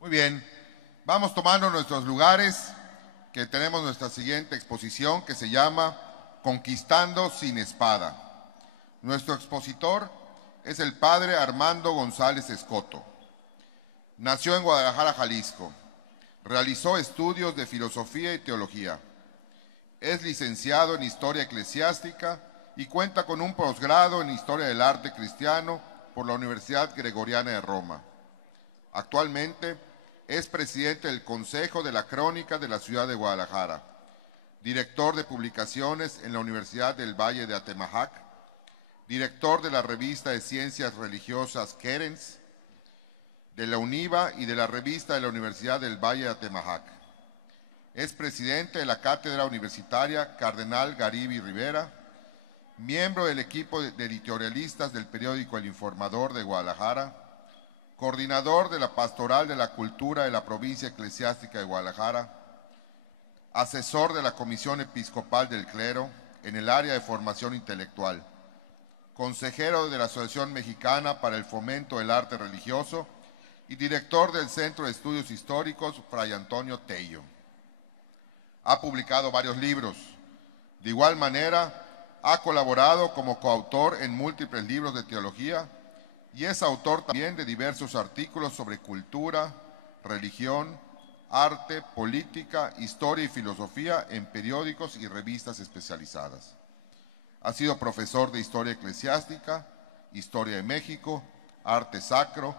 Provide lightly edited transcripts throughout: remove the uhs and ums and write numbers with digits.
Muy bien, vamos tomando nuestros lugares, que tenemos nuestra siguiente exposición que se llama Conquistando sin espada. Nuestro expositor es el padre Armando González Escoto. Nació en Guadalajara, Jalisco. Realizó estudios de filosofía y teología. Es licenciado en Historia Eclesiástica y cuenta con un posgrado en Historia del Arte Cristiano por la Universidad Gregoriana de Roma. Actualmente es presidente del Consejo de la Crónica de la Ciudad de Guadalajara, director de publicaciones en la Universidad del Valle de Atemajac, director de la revista de Ciencias Religiosas Querens, de la UNIVA y de la revista de la Universidad del Valle de Atemajac. Es presidente de la Cátedra Universitaria Cardenal Garibi Rivera, miembro del equipo de editorialistas del periódico El Informador de Guadalajara, coordinador de la Pastoral de la Cultura de la Provincia Eclesiástica de Guadalajara, asesor de la Comisión Episcopal del Clero en el área de formación intelectual, consejero de la Asociación Mexicana para el Fomento del Arte Religioso y director del Centro de Estudios Históricos Fray Antonio Tello. Ha publicado varios libros. De igual manera, ha colaborado como coautor en múltiples libros de teología y es autor también de diversos artículos sobre cultura, religión, arte, política, historia y filosofía en periódicos y revistas especializadas. Ha sido profesor de Historia Eclesiástica, Historia de México, Arte Sacro,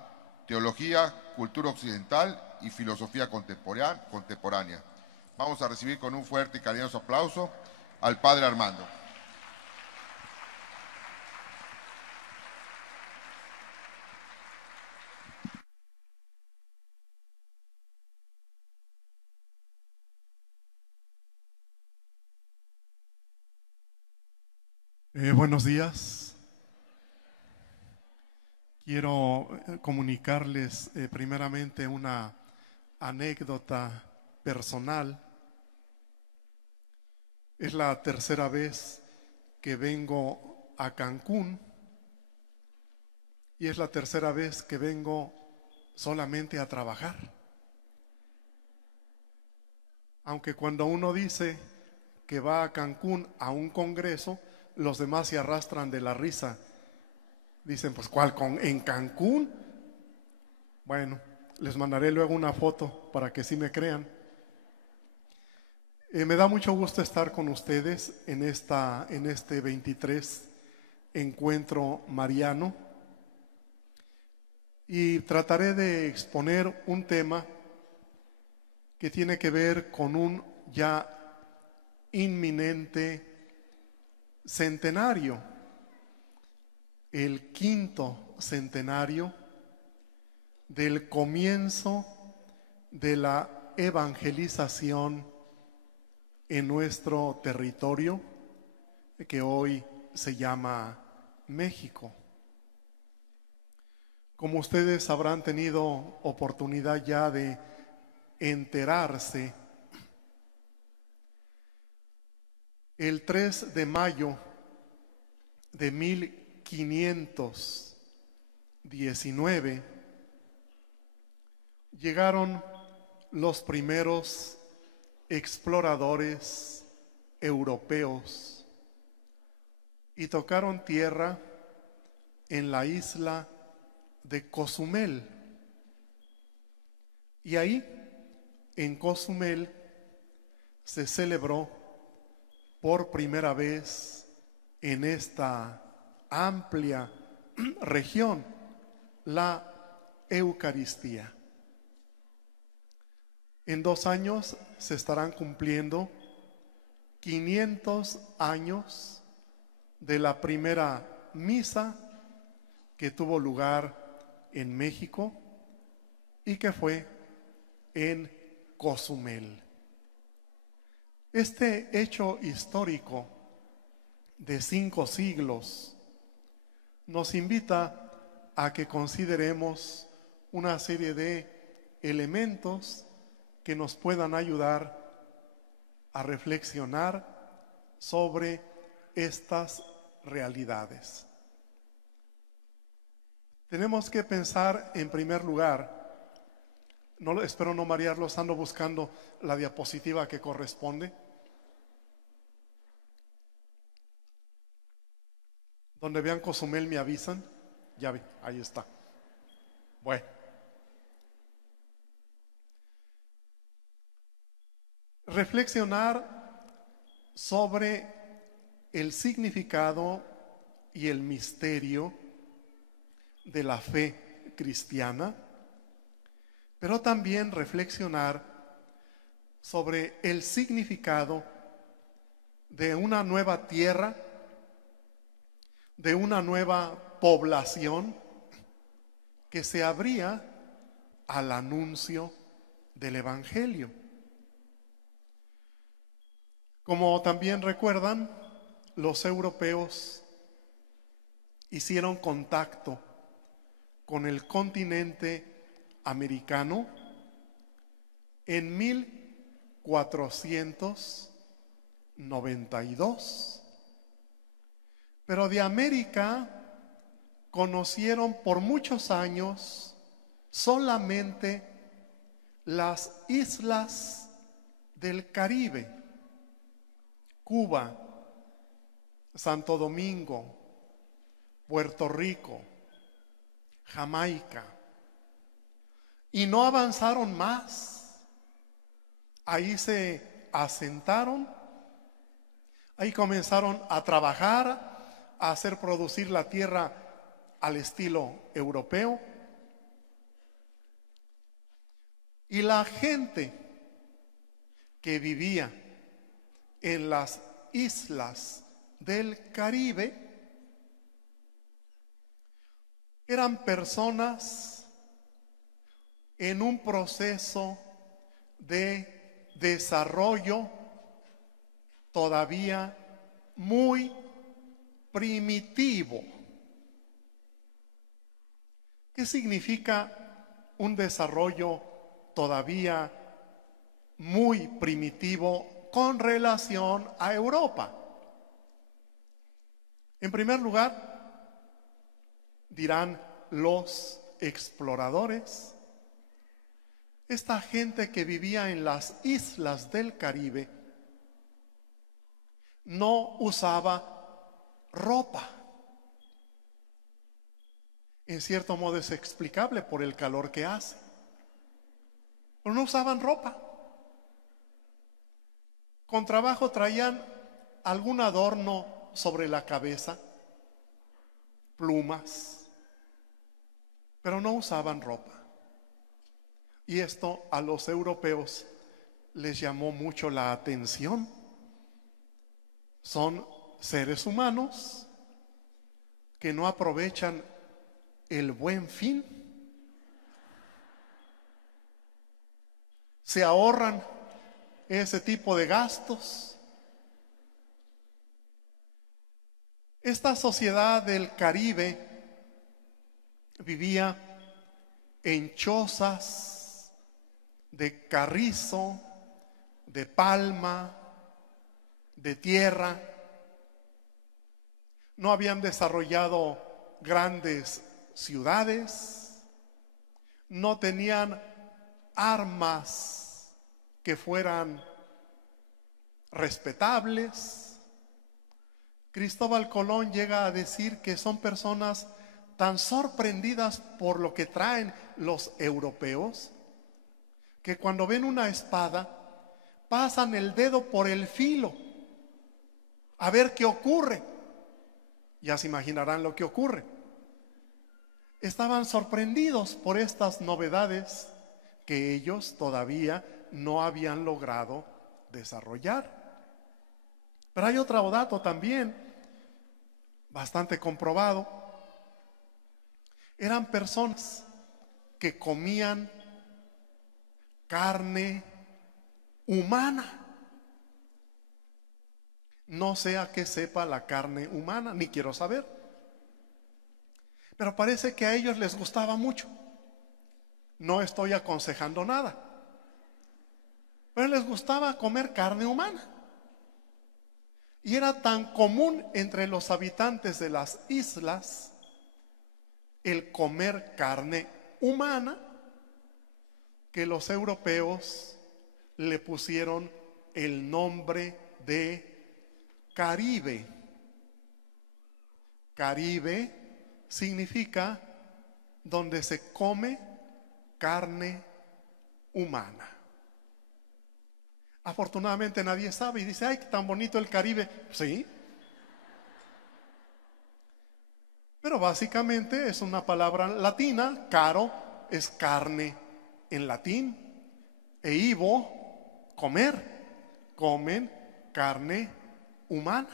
Teología, Cultura Occidental y Filosofía Contemporánea. Vamos a recibir con un fuerte y cariñoso aplauso al Padre Armando. Buenos días. Quiero comunicarles primeramente una anécdota personal. Es la tercera vez que vengo a Cancún y es la tercera vez que vengo solamente a trabajar. Aunque cuando uno dice que va a Cancún a un congreso, los demás se arrastran de la risa. Dicen, pues ¿cuál? ¿En Cancún? Bueno, les mandaré luego una foto para que sí me crean. Me da mucho gusto estar con ustedes en este 23 encuentro mariano y trataré de exponer un tema que tiene que ver con un ya inminente centenario, el 5º centenario del comienzo de la evangelización en nuestro territorio, que hoy se llama México. Como ustedes habrán tenido oportunidad ya de enterarse, el 3 de mayo de 1519 llegaron los primeros exploradores europeos y tocaron tierra en la isla de Cozumel. Y ahí, en Cozumel, se celebró por primera vez en esta amplia región la Eucaristía. En 2 años se estarán cumpliendo 500 años de la primera misa que tuvo lugar en México y que fue en Cozumel. Este hecho histórico de 5 siglos nos invita a que consideremos una serie de elementos que nos puedan ayudar a reflexionar sobre estas realidades. Tenemos que pensar, en primer lugar, espero no marearlos, ando buscando la diapositiva que corresponde. Donde vean Cozumel me avisan. Ya ve, ahí está. Bueno. Reflexionar sobre el significado y el misterio de la fe cristiana, pero también reflexionar sobre el significado de una nueva tierra, de una nueva población que se abría al anuncio del Evangelio. Como también recuerdan, los europeos hicieron contacto con el continente americano en 1492, pero de América conocieron por muchos años solamente las islas del Caribe: Cuba, Santo Domingo, Puerto Rico, Jamaica, y no avanzaron más. Ahí se asentaron, ahí comenzaron a trabajar, a hacer producir la tierra al estilo europeo. Y la gente que vivía en las islas del Caribe eran personas en un proceso de desarrollo todavía muy primitivo. ¿Qué significa un desarrollo todavía muy primitivo con relación a Europa? En primer lugar, dirán los exploradores, esta gente que vivía en las islas del Caribe no usaba ropa. En cierto modo es explicable por el calor que hace, pero no usaban ropa. Con trabajo traían algún adorno sobre la cabeza, plumas, pero no usaban ropa. Y esto a los europeos les llamó mucho la atención. Son seres humanos que no aprovechan el buen fin, se ahorran ese tipo de gastos. Esta sociedad del Caribe vivía en chozas de carrizo, de palma, de tierra. No habían desarrollado grandes ciudades, no tenían armas que fueran respetables. Cristóbal Colón llega a decir que son personas tan sorprendidas por lo que traen los europeos que cuando ven una espada pasan el dedo por el filo a ver qué ocurre. Ya se imaginarán lo que ocurre. Estaban sorprendidos por estas novedades que ellos todavía no habían logrado desarrollar. Pero hay otro dato también bastante comprobado. Eran personas que comían carne humana. No sé a qué sepa la carne humana, ni quiero saber. Pero parece que a ellos les gustaba mucho. No estoy aconsejando nada. Pero les gustaba comer carne humana. Y era tan común entre los habitantes de las islas el comer carne humana que los europeos le pusieron el nombre de Caribe. Caribe significa donde se come carne humana. Afortunadamente nadie sabe y dice, ay, qué tan bonito el Caribe. Sí. Pero básicamente es una palabra latina. Caro es carne en latín. E ivo, comer. Comen carne humana.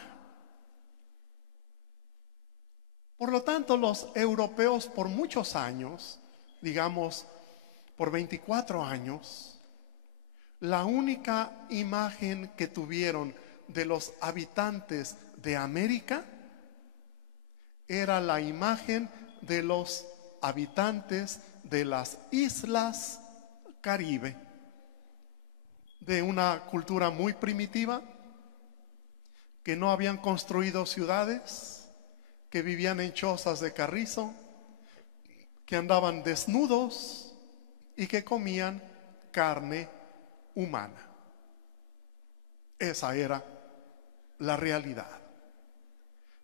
Por lo tanto, los europeos por muchos años, digamos por 24 años, la única imagen que tuvieron de los habitantes de América era la imagen de los habitantes de las islas Caribe, de una cultura muy primitiva, que no habían construido ciudades, que vivían en chozas de carrizo, que andaban desnudos y que comían carne humana. Esa era la realidad.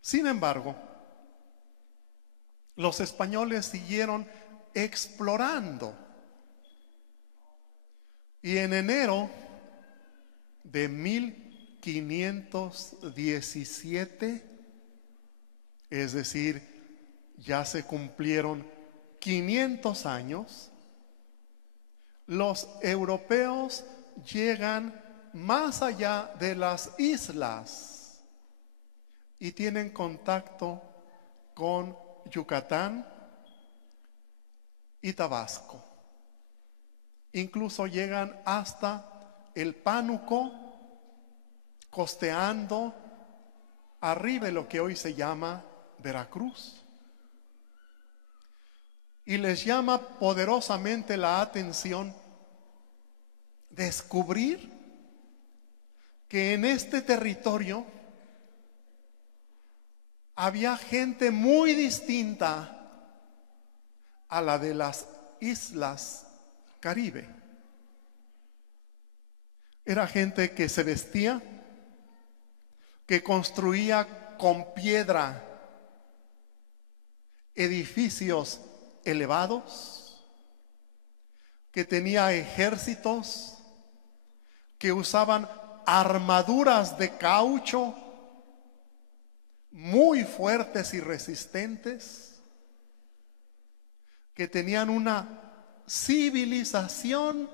Sin embargo, los españoles siguieron explorando y en enero de 1517, es decir, ya se cumplieron 500 años, los europeos llegan más allá de las islas y tienen contacto con Yucatán y Tabasco. Incluso llegan hasta el Pánuco, costeando arriba de lo que hoy se llama Veracruz. Y les llama poderosamente la atención descubrir que en este territorio había gente muy distinta a la de las islas Caribe. Era gente que se vestía, que construía con piedra edificios elevados, que tenía ejércitos, que usaban armaduras de caucho muy fuertes y resistentes, que tenían una civilización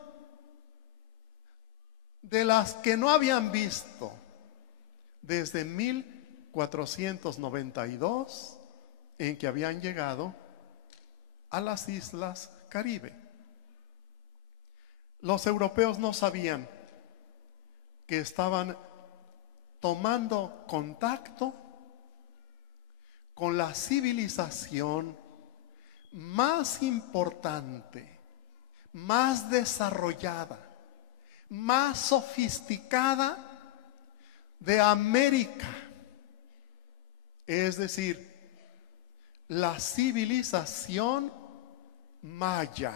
de las que no habían visto desde 1492, en que habían llegado a las islas Caribe. Los europeos no sabían que estaban tomando contacto con la civilización más importante, más desarrollada, más sofisticada de América. Es decir, la civilización maya.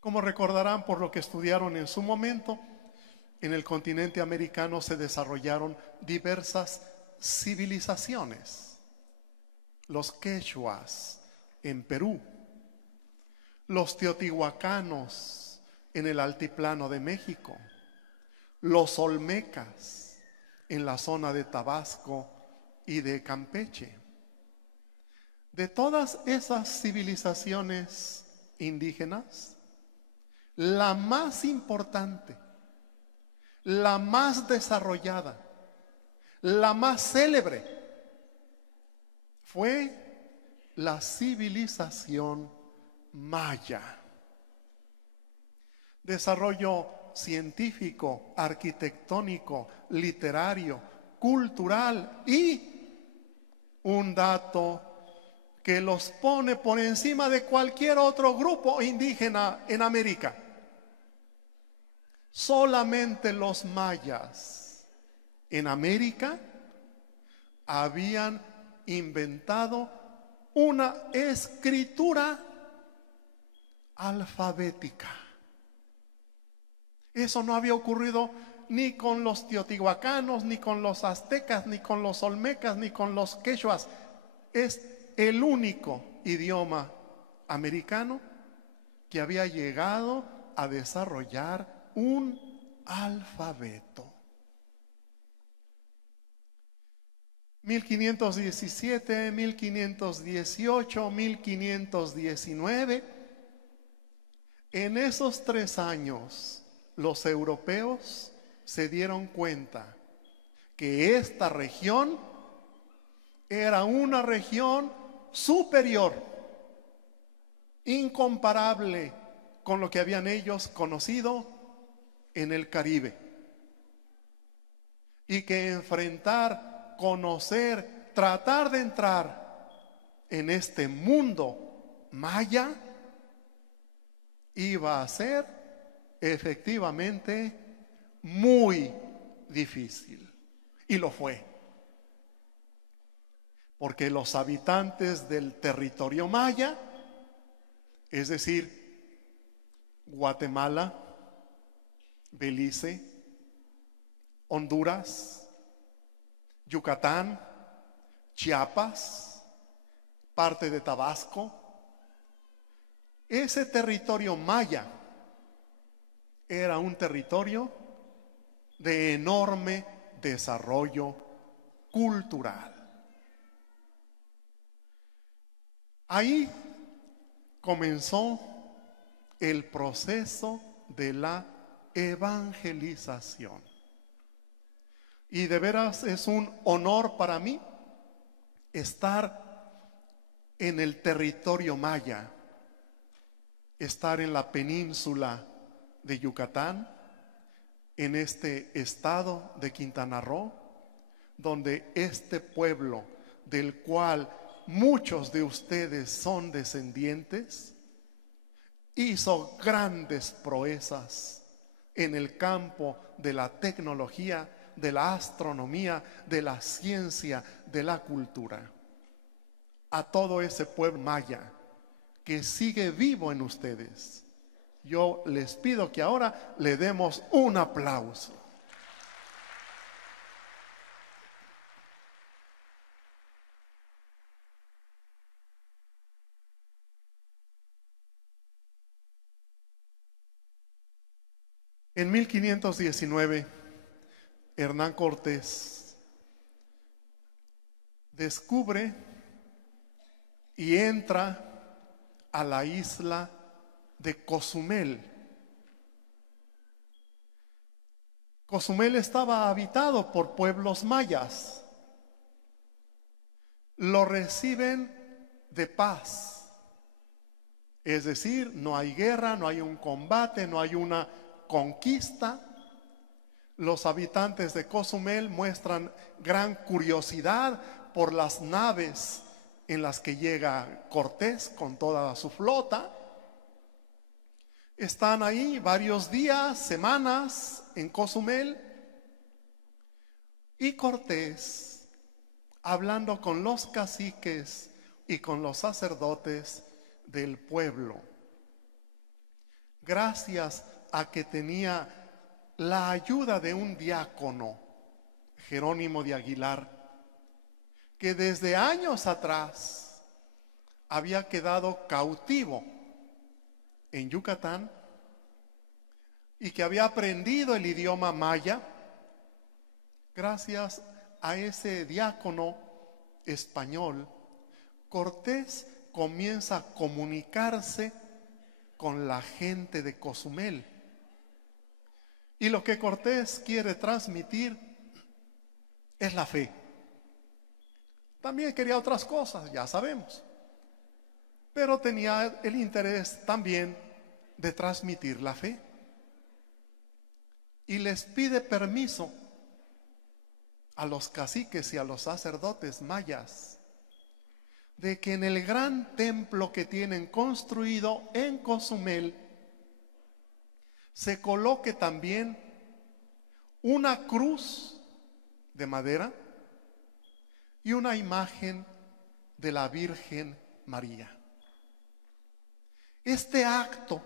Como recordarán por lo que estudiaron en su momento, en el continente americano se desarrollaron diversas civilizaciones. Los quechuas en Perú, los teotihuacanos en el altiplano de México, los olmecas en la zona de Tabasco y de Campeche. De todas esas civilizaciones indígenas, la más importante, la más desarrollada, la más célebre fue la civilización maya. Desarrollo científico, arquitectónico, literario, cultural y un dato que los pone por encima de cualquier otro grupo indígena en América. Solamente los mayas en América habían inventado una escritura alfabética. Eso no había ocurrido ni con los teotihuacanos, ni con los aztecas, ni con los olmecas, ni con los quechuas. Es el único idioma americano que había llegado a desarrollar un alfabeto. 1517, 1518, 1519. En esos 3 años, los europeos se dieron cuenta que esta región era una región superior, incomparable con lo que habían ellos conocido en el Caribe. Y que enfrentar, conocer, tratar de entrar en este mundo maya iba a ser efectivamente muy difícil. Y lo fue. Porque los habitantes del territorio maya, es decir, Guatemala, Belice, Honduras, Yucatán, Chiapas, parte de Tabasco, ese territorio maya era un territorio de enorme desarrollo cultural. Ahí comenzó el proceso de la evangelización. Y de veras es un honor para mí estar en el territorio maya, estar en la península de Yucatán, en este estado de Quintana Roo, donde este pueblo del cual muchos de ustedes son descendientes, hizo grandes proezas en el campo de la tecnología, de la astronomía, de la ciencia, de la cultura. A todo ese pueblo maya que sigue vivo en ustedes, yo les pido que ahora le demos un aplauso. En 1519, Hernán Cortés descubre y entra a la isla de Cozumel. Cozumel estaba habitado por pueblos mayas. Lo reciben de paz. Es decir, no hay guerra, no hay un combate, no hay una conquista. Los habitantes de Cozumel muestran gran curiosidad por las naves en las que llega Cortés con toda su flota. Están ahí varios días, semanas en Cozumel, y Cortés, hablando con los caciques y con los sacerdotes del pueblo, gracias a que tenía la ayuda de un diácono, Jerónimo de Aguilar, que desde años atrás había quedado cautivo en Yucatán y que había aprendido el idioma maya. Gracias a ese diácono español, Cortés comienza a comunicarse con la gente de Cozumel. Y lo que Cortés quiere transmitir es la fe. También quería otras cosas, ya sabemos. Pero tenía el interés también de transmitir la fe. Y les pide permiso a los caciques y a los sacerdotes mayas de que en el gran templo que tienen construido en Cozumel se coloque también una cruz de madera y una imagen de la Virgen María. Este acto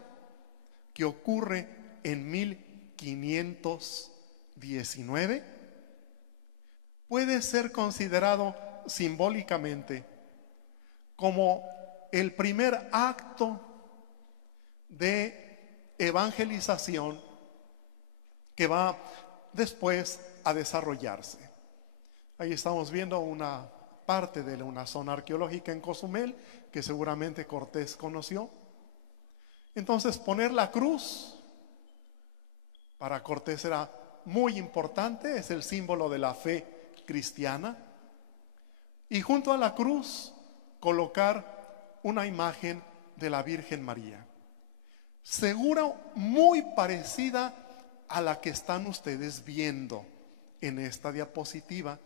que ocurre en 1519 puede ser considerado simbólicamente como el primer acto de evangelización que va después a desarrollarse. Ahí estamos viendo una parte de una zona arqueológica en Cozumel que seguramente Cortés conoció. Entonces, poner la cruz para Cortés era muy importante, es el símbolo de la fe cristiana. Y junto a la cruz colocar una imagen de la Virgen María, seguro muy parecida a la que están ustedes viendo en esta diapositiva,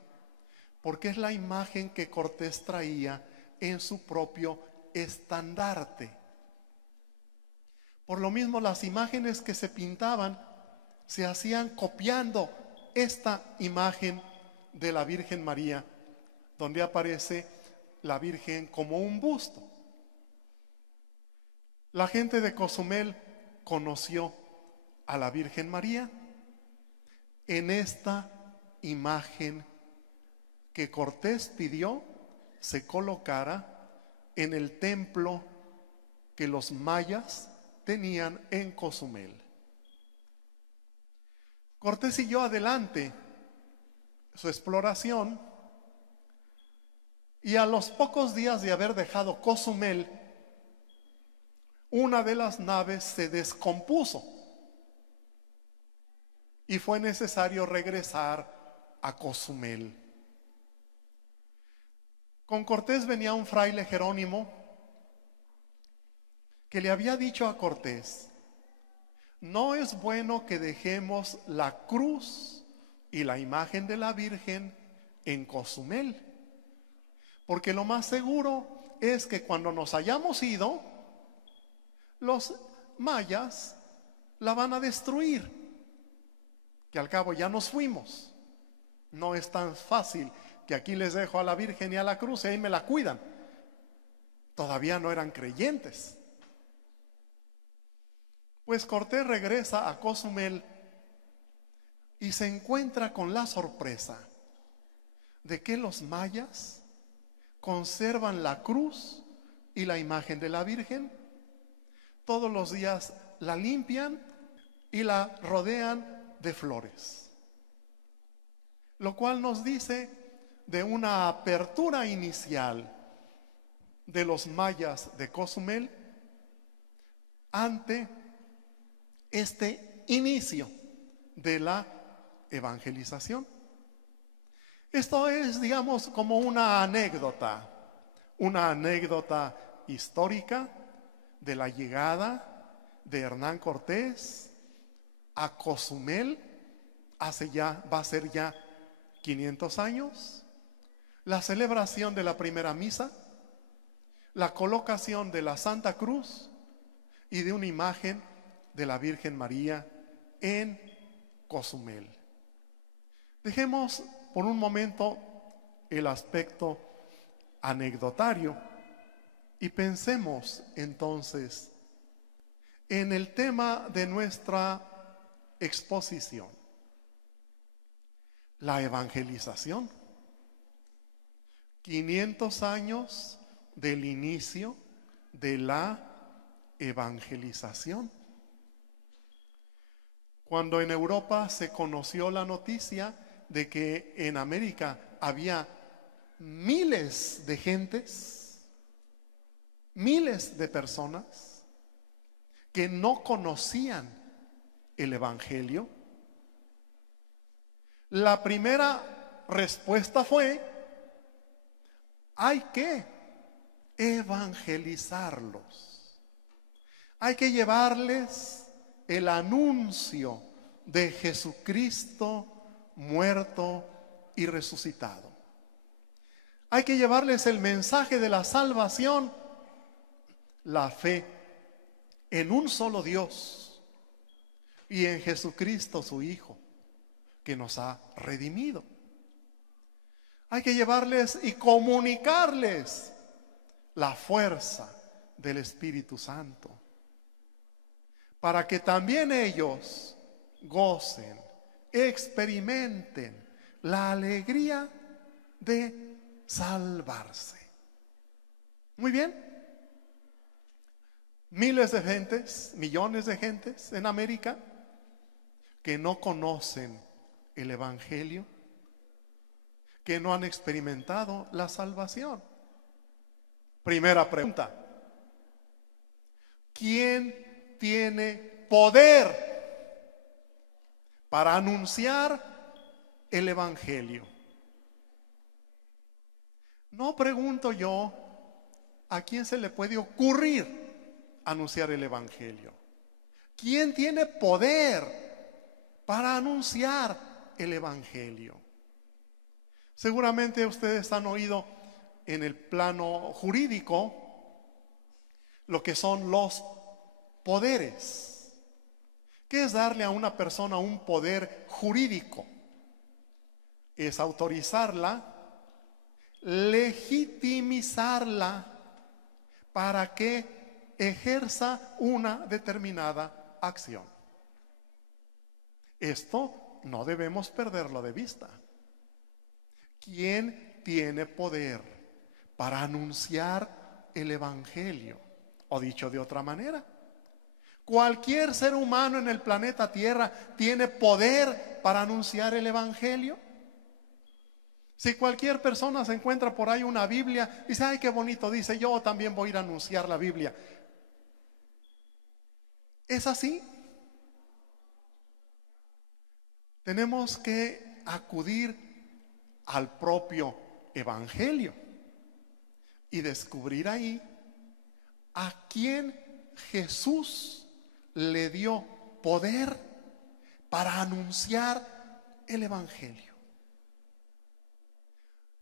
porque es la imagen que Cortés traía en su propio estandarte. Por lo mismo, las imágenes que se pintaban se hacían copiando esta imagen de la Virgen María, donde aparece la Virgen como un busto. La gente de Cozumel conoció a la Virgen María en esta imagen que Cortés pidió se colocara en el templo que los mayas tenían en Cozumel. Cortés siguió adelante su exploración y a los pocos días de haber dejado Cozumel, una de las naves se descompuso y fue necesario regresar a Cozumel. Con Cortés venía un fraile Jerónimo que le había dicho a Cortés: no es bueno que dejemos la cruz y la imagen de la Virgen en Cozumel, porque lo más seguro es que cuando nos hayamos ido, los mayas la van a destruir, que al cabo ya nos fuimos. No es tan fácil que aquí les dejo a la Virgen y a la cruz y ahí me la cuidan. Todavía no eran creyentes. Pues Cortés regresa a Cozumel y se encuentra con la sorpresa de que los mayas conservan la cruz y la imagen de la Virgen. Todos los días la limpian y la rodean de flores, lo cual nos dice de una apertura inicial de los mayas de Cozumel ante este inicio de la evangelización. Esto es, digamos, como una anécdota histórica de la llegada de Hernán Cortés a Cozumel va a ser ya 500 años, la celebración de la primera misa, la colocación de la Santa Cruz y de una imagen de la Virgen María en Cozumel. Dejemos por un momento el aspecto anecdotario y pensemos entonces en el tema de nuestra exposición: la evangelización. 500 años del inicio de la evangelización. Cuando en Europa se conoció la noticia de que en América había miles de gentes, miles de personas que no conocían el Evangelio, la primera respuesta fue: hay que evangelizarlos, hay que llevarles el anuncio de Jesucristo muerto y resucitado. Hay que llevarles el mensaje de la salvación, la fe en un solo Dios y en Jesucristo su Hijo, que nos ha redimido. Hay que llevarles y comunicarles la fuerza del Espíritu Santo. para que también ellos gocen, experimenten la alegría de salvarse. Muy bien. Miles de gentes, millones de gentes en América que no conocen el Evangelio, que no han experimentado la salvación. Primera pregunta: ¿quién tiene poder para anunciar el Evangelio? No pregunto yo a quién se le puede ocurrir anunciar el Evangelio. ¿Quién tiene poder para anunciar el Evangelio? Seguramente ustedes han oído en el plano jurídico lo que son los poderes. ¿Qué es darle a una persona un poder jurídico? Es autorizarla, legitimizarla para que ejerza una determinada acción. Esto no debemos perderlo de vista. ¿Quién tiene poder para anunciar el Evangelio? O dicho de otra manera, ¿cualquier ser humano en el planeta Tierra tiene poder para anunciar el Evangelio? Si cualquier persona se encuentra por ahí una Biblia, dice: ay, qué bonito, dice, yo también voy a ir a anunciar la Biblia. ¿Es así? Tenemos que acudir al propio Evangelio y descubrir ahí a quién Jesús le dio poder para anunciar el Evangelio.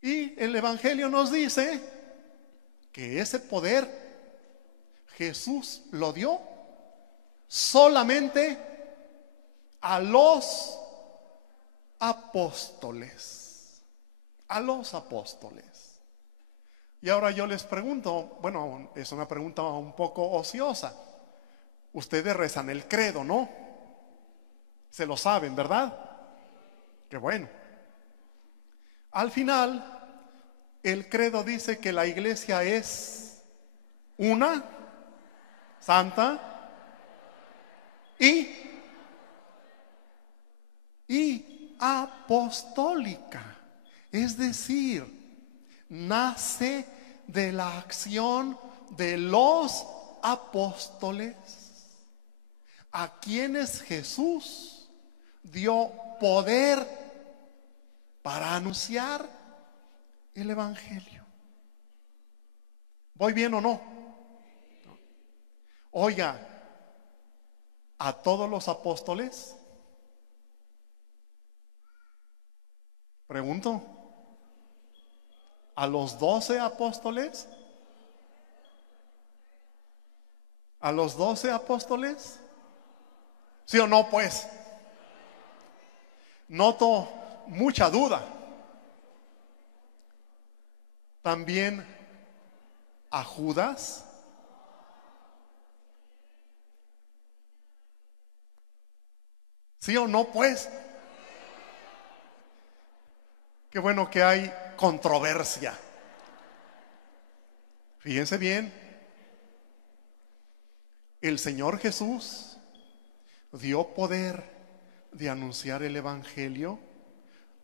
Y el Evangelio nos dice que ese poder Jesús lo dio solamente a los apóstoles. A los apóstoles. Y ahora yo les pregunto, bueno, es una pregunta un poco ociosa. Ustedes rezan el credo, ¿no? Se lo saben, ¿verdad? Qué bueno. Al final, el credo dice que la iglesia es una, santa y apostólica. Es decir, nace de la acción de los apóstoles, a quienes Jesús dio poder para anunciar el Evangelio. ¿Voy bien o no? Oiga, a todos los apóstoles, pregunto, a los 12 apóstoles, a los 12 apóstoles, ¿sí o no? Pues noto mucha duda. También a Judas, ¿sí o no? Pues qué bueno que hay controversia. Fíjense bien, el Señor Jesús dio poder de anunciar el Evangelio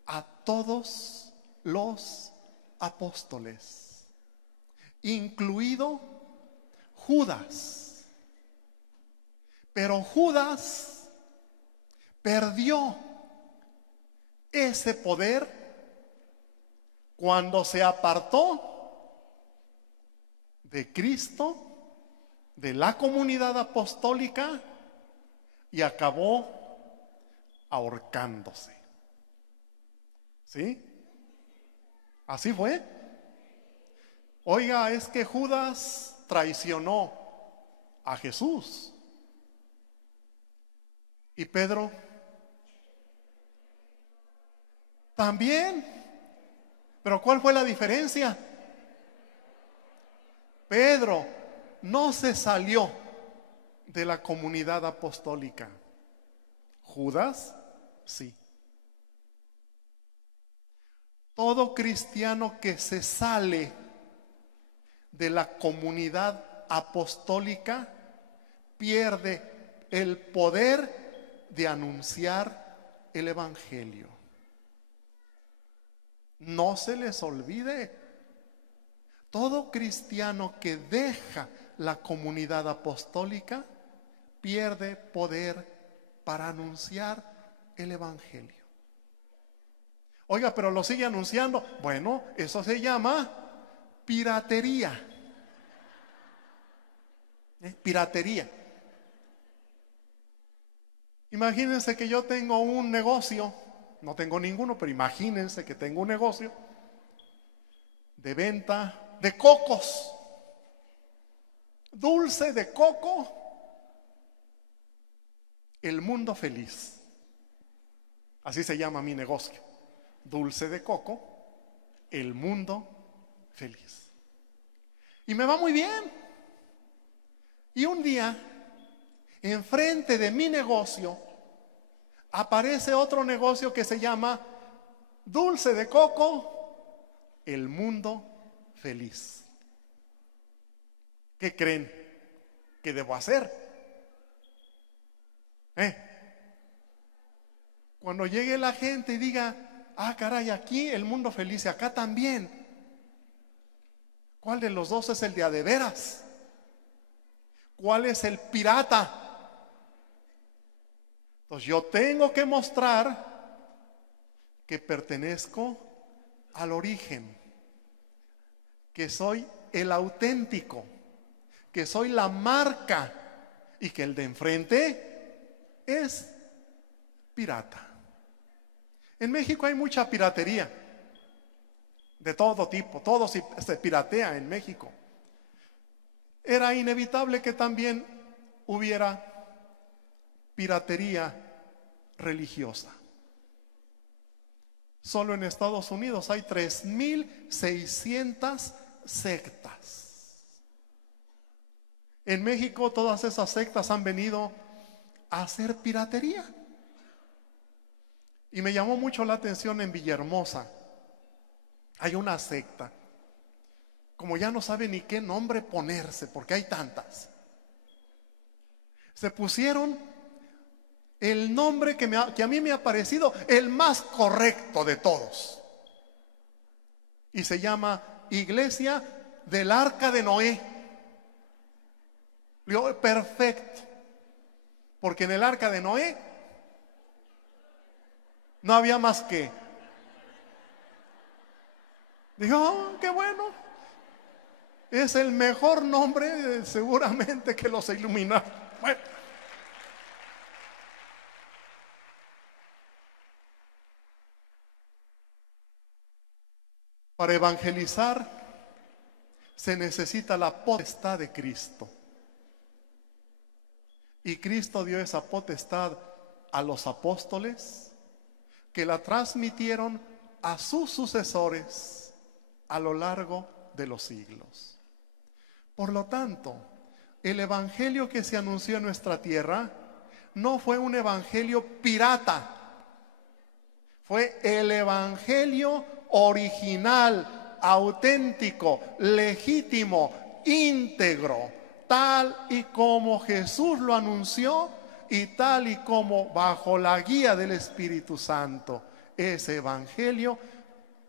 a todos los apóstoles, incluido Judas. Pero Judas perdió ese poder cuando se apartó de Cristo, de la comunidad apostólica, y acabó ahorcándose. ¿Sí? Así fue. Oiga, es que Judas traicionó a Jesús. ¿Y Pedro? También. Pero ¿cuál fue la diferencia? Pedro no se salió de la comunidad apostólica? Judas, sí. Todo cristiano que se sale de la comunidad apostólica pierde el poder de anunciar el evangelio. No se les olvide, todo cristiano que deja la comunidad apostólica pierde poder para anunciar el evangelio. Oiga, pero lo sigue anunciando. Bueno, eso se llama piratería. Piratería. Imagínense que yo tengo un negocio, no tengo ninguno, pero imagínense que tengo un negocio de venta de cocos, dulce de coco, el mundo feliz. Así se llama mi negocio. Dulce de coco, el mundo feliz. Y me va muy bien. Y un día, enfrente de mi negocio, aparece otro negocio que se llama Dulce de coco, el mundo feliz. ¿Qué creen que debo hacer? Cuando llegue la gente y diga, ah, caray, aquí el mundo feliz y acá también, ¿cuál de los dos es el de a de veras? ¿Cuál es el pirata? Entonces yo tengo que mostrar que pertenezco al origen, que soy el auténtico, que soy la marca y que el de enfrente es pirata. En México hay mucha piratería, de todo tipo, todo se piratea en México. Era inevitable que también hubiera piratería religiosa. Solo en Estados Unidos hay 3,600 sectas. En México todas esas sectas han venido a hacer piratería. Y me llamó mucho la atención en Villahermosa. Hay una secta, como ya no sabe ni qué nombre ponerse, porque hay tantas. Se pusieron el nombre que a mí me ha parecido el más correcto de todos. Y se llama Iglesia del Arca de Noé. Digo, perfecto. Porque en el Arca de Noé no había más que. Dijo, oh, qué bueno. Es el mejor nombre seguramente que los iluminados. Bueno. Para evangelizar se necesita la potestad de Cristo. Y Cristo dio esa potestad a los apóstoles, que la transmitieron a sus sucesores a lo largo de los siglos. Por lo tanto, el evangelio que se anunció en nuestra tierra no fue un evangelio pirata, fue el evangelio original, auténtico, legítimo, íntegro, tal y como Jesús lo anunció y tal y como bajo la guía del Espíritu Santo ese evangelio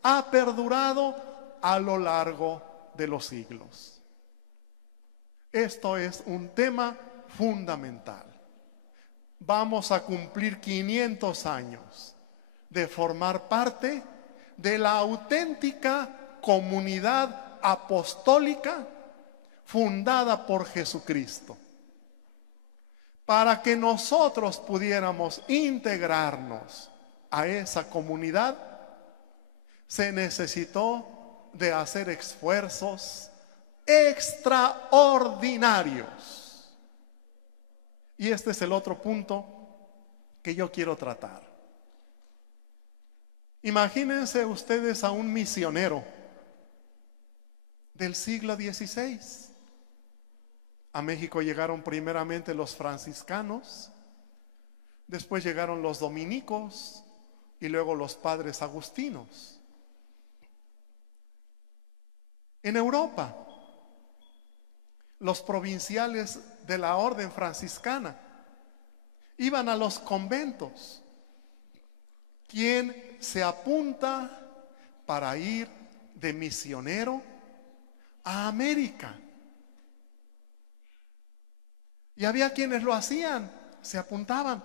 ha perdurado a lo largo de los siglos. Esto es un tema fundamental. Vamos a cumplir 500 años de formar parte de la auténtica comunidad apostólica fundada por Jesucristo. Para que nosotros pudiéramos integrarnos a esa comunidad, se necesitó de hacer esfuerzos extraordinarios. Y este es el otro punto que yo quiero tratar. Imagínense ustedes a un misionero del siglo XVI, A México llegaron primeramente los franciscanos, después llegaron los dominicos y luego los padres agustinos. En Europa, los provinciales de la orden franciscana iban a los conventos. ¿Quién se apunta para ir de misionero a América? Y había quienes lo hacían, se apuntaban.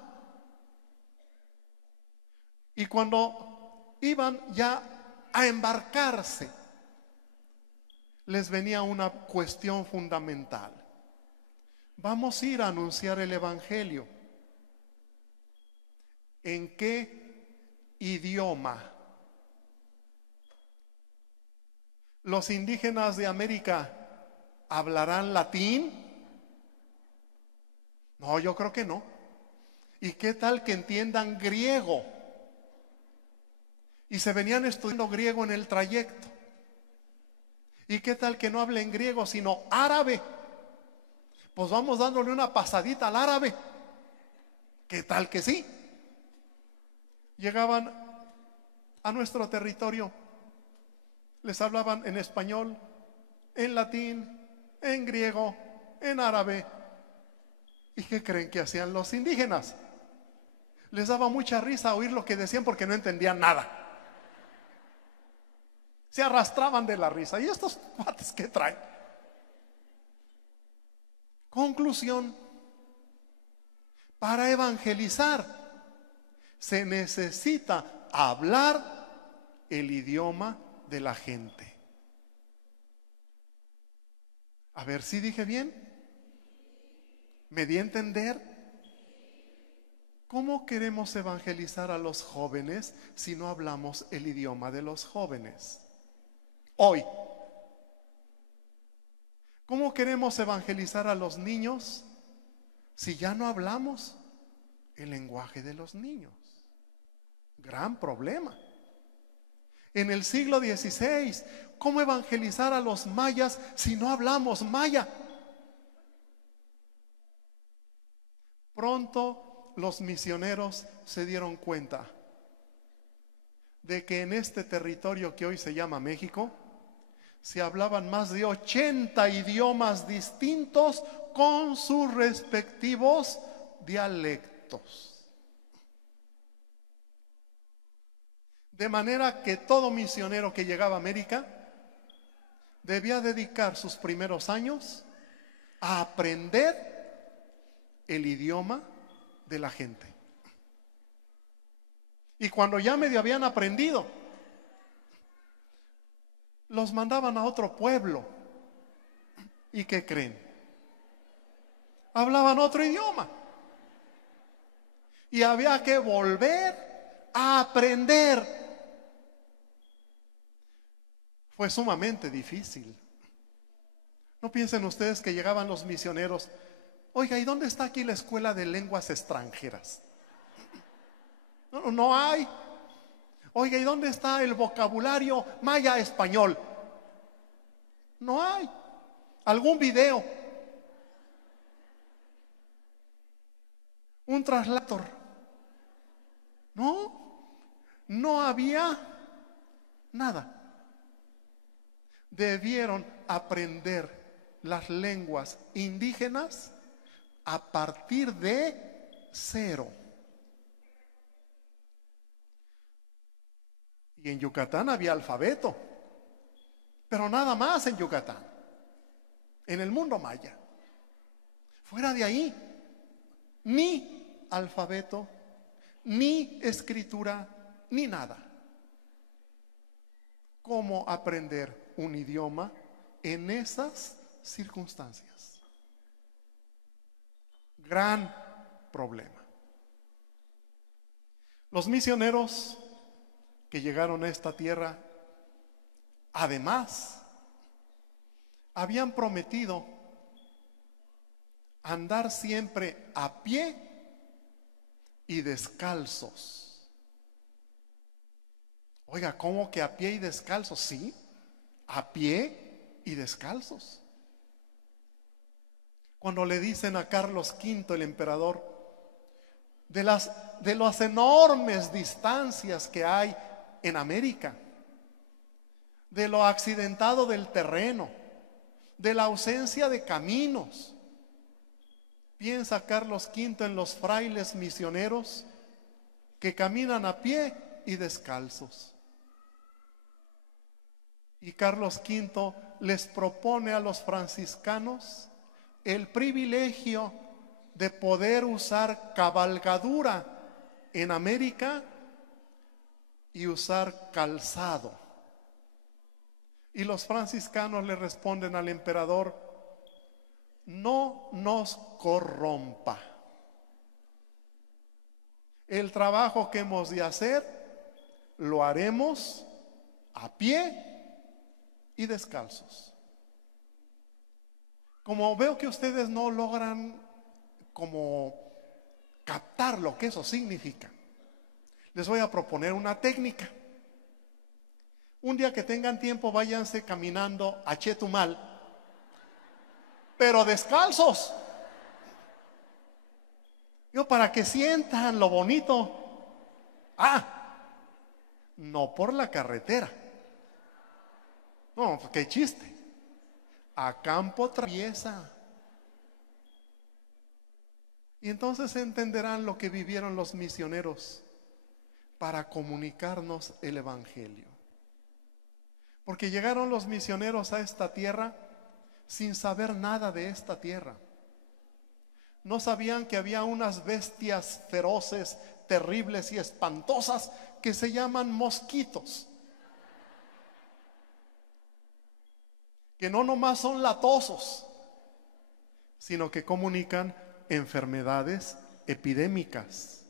Y cuando iban ya a embarcarse, les venía una cuestión fundamental. Vamos a ir a anunciar el Evangelio. ¿En qué idioma? ¿Los indígenas de América hablarán latín? No, yo creo que no. ¿Y qué tal que entiendan griego? Y se venían estudiando griego en el trayecto. ¿Y qué tal que no hablen griego sino árabe? Pues vamos dándole una pasadita al árabe. ¿Qué tal que sí? Llegaban a nuestro territorio, les hablaban en español, en latín, en griego, en árabe. ¿Y qué creen que hacían los indígenas? Les daba mucha risa oír lo que decían porque no entendían nada. Se arrastraban de la risa. ¿Y estos cuates qué traen? Conclusión: para evangelizar se necesita hablar el idioma de la gente. A ver si dije bien. ¿Me di a entender? ¿Cómo queremos evangelizar a los jóvenes si no hablamos el idioma de los jóvenes? Hoy. ¿Cómo queremos evangelizar a los niños si ya no hablamos el lenguaje de los niños? Gran problema. En el siglo XVI, ¿cómo evangelizar a los mayas si no hablamos maya? Pronto los misioneros se dieron cuenta de que en este territorio que hoy se llama México se hablaban más de 80 idiomas distintos con sus respectivos dialectos. De manera que todo misionero que llegaba a América debía dedicar sus primeros años a aprender el idioma de la gente. Y cuando ya medio habían aprendido, los mandaban a otro pueblo. ¿Y qué creen? Hablaban otro idioma. Y había que volver a aprender. Fue sumamente difícil. No piensen ustedes que llegaban los misioneros. Oiga, ¿y dónde está aquí la escuela de lenguas extranjeras? No hay. Oiga, ¿y dónde está el vocabulario maya español? No hay. ¿Algún video? ¿Un translator? No había nada. Debieron aprender las lenguas indígenas a partir de cero. Y en Yucatán había alfabeto, pero nada más en Yucatán, en el mundo maya. Fuera de ahí, ni alfabeto, ni escritura, ni nada. ¿Cómo aprender un idioma en esas circunstancias? Gran problema. Los misioneros que llegaron a esta tierra, además, habían prometido andar siempre a pie y descalzos. Oiga, ¿cómo que a pie y descalzos? Sí, a pie y descalzos. cuando le dicen a Carlos V, el emperador, de las enormes distancias que hay en América, de lo accidentado del terreno, de la ausencia de caminos. Piensa Carlos V en los frailes misioneros que caminan a pie y descalzos. Y Carlos V les propone a los franciscanos el privilegio de poder usar cabalgadura en América y usar calzado. Y los franciscanos le responden al emperador: no nos corrompa. El trabajo que hemos de hacer lo haremos a pie y descalzos. Como veo que ustedes no logran como captar lo que eso significa, les voy a proponer una técnica. Un día que tengan tiempo, váyanse caminando a Chetumal, pero descalzos. Para que sientan lo bonito. No por la carretera. No, qué chiste. A campo traviesa. Y entonces entenderán lo que vivieron los misioneros para comunicarnos el Evangelio. Porque llegaron los misioneros a esta tierra sin saber nada de esta tierra. No sabían que había unas bestias feroces, terribles y espantosas que se llaman mosquitos, que no nomás son latosos, sino que comunican enfermedades epidémicas.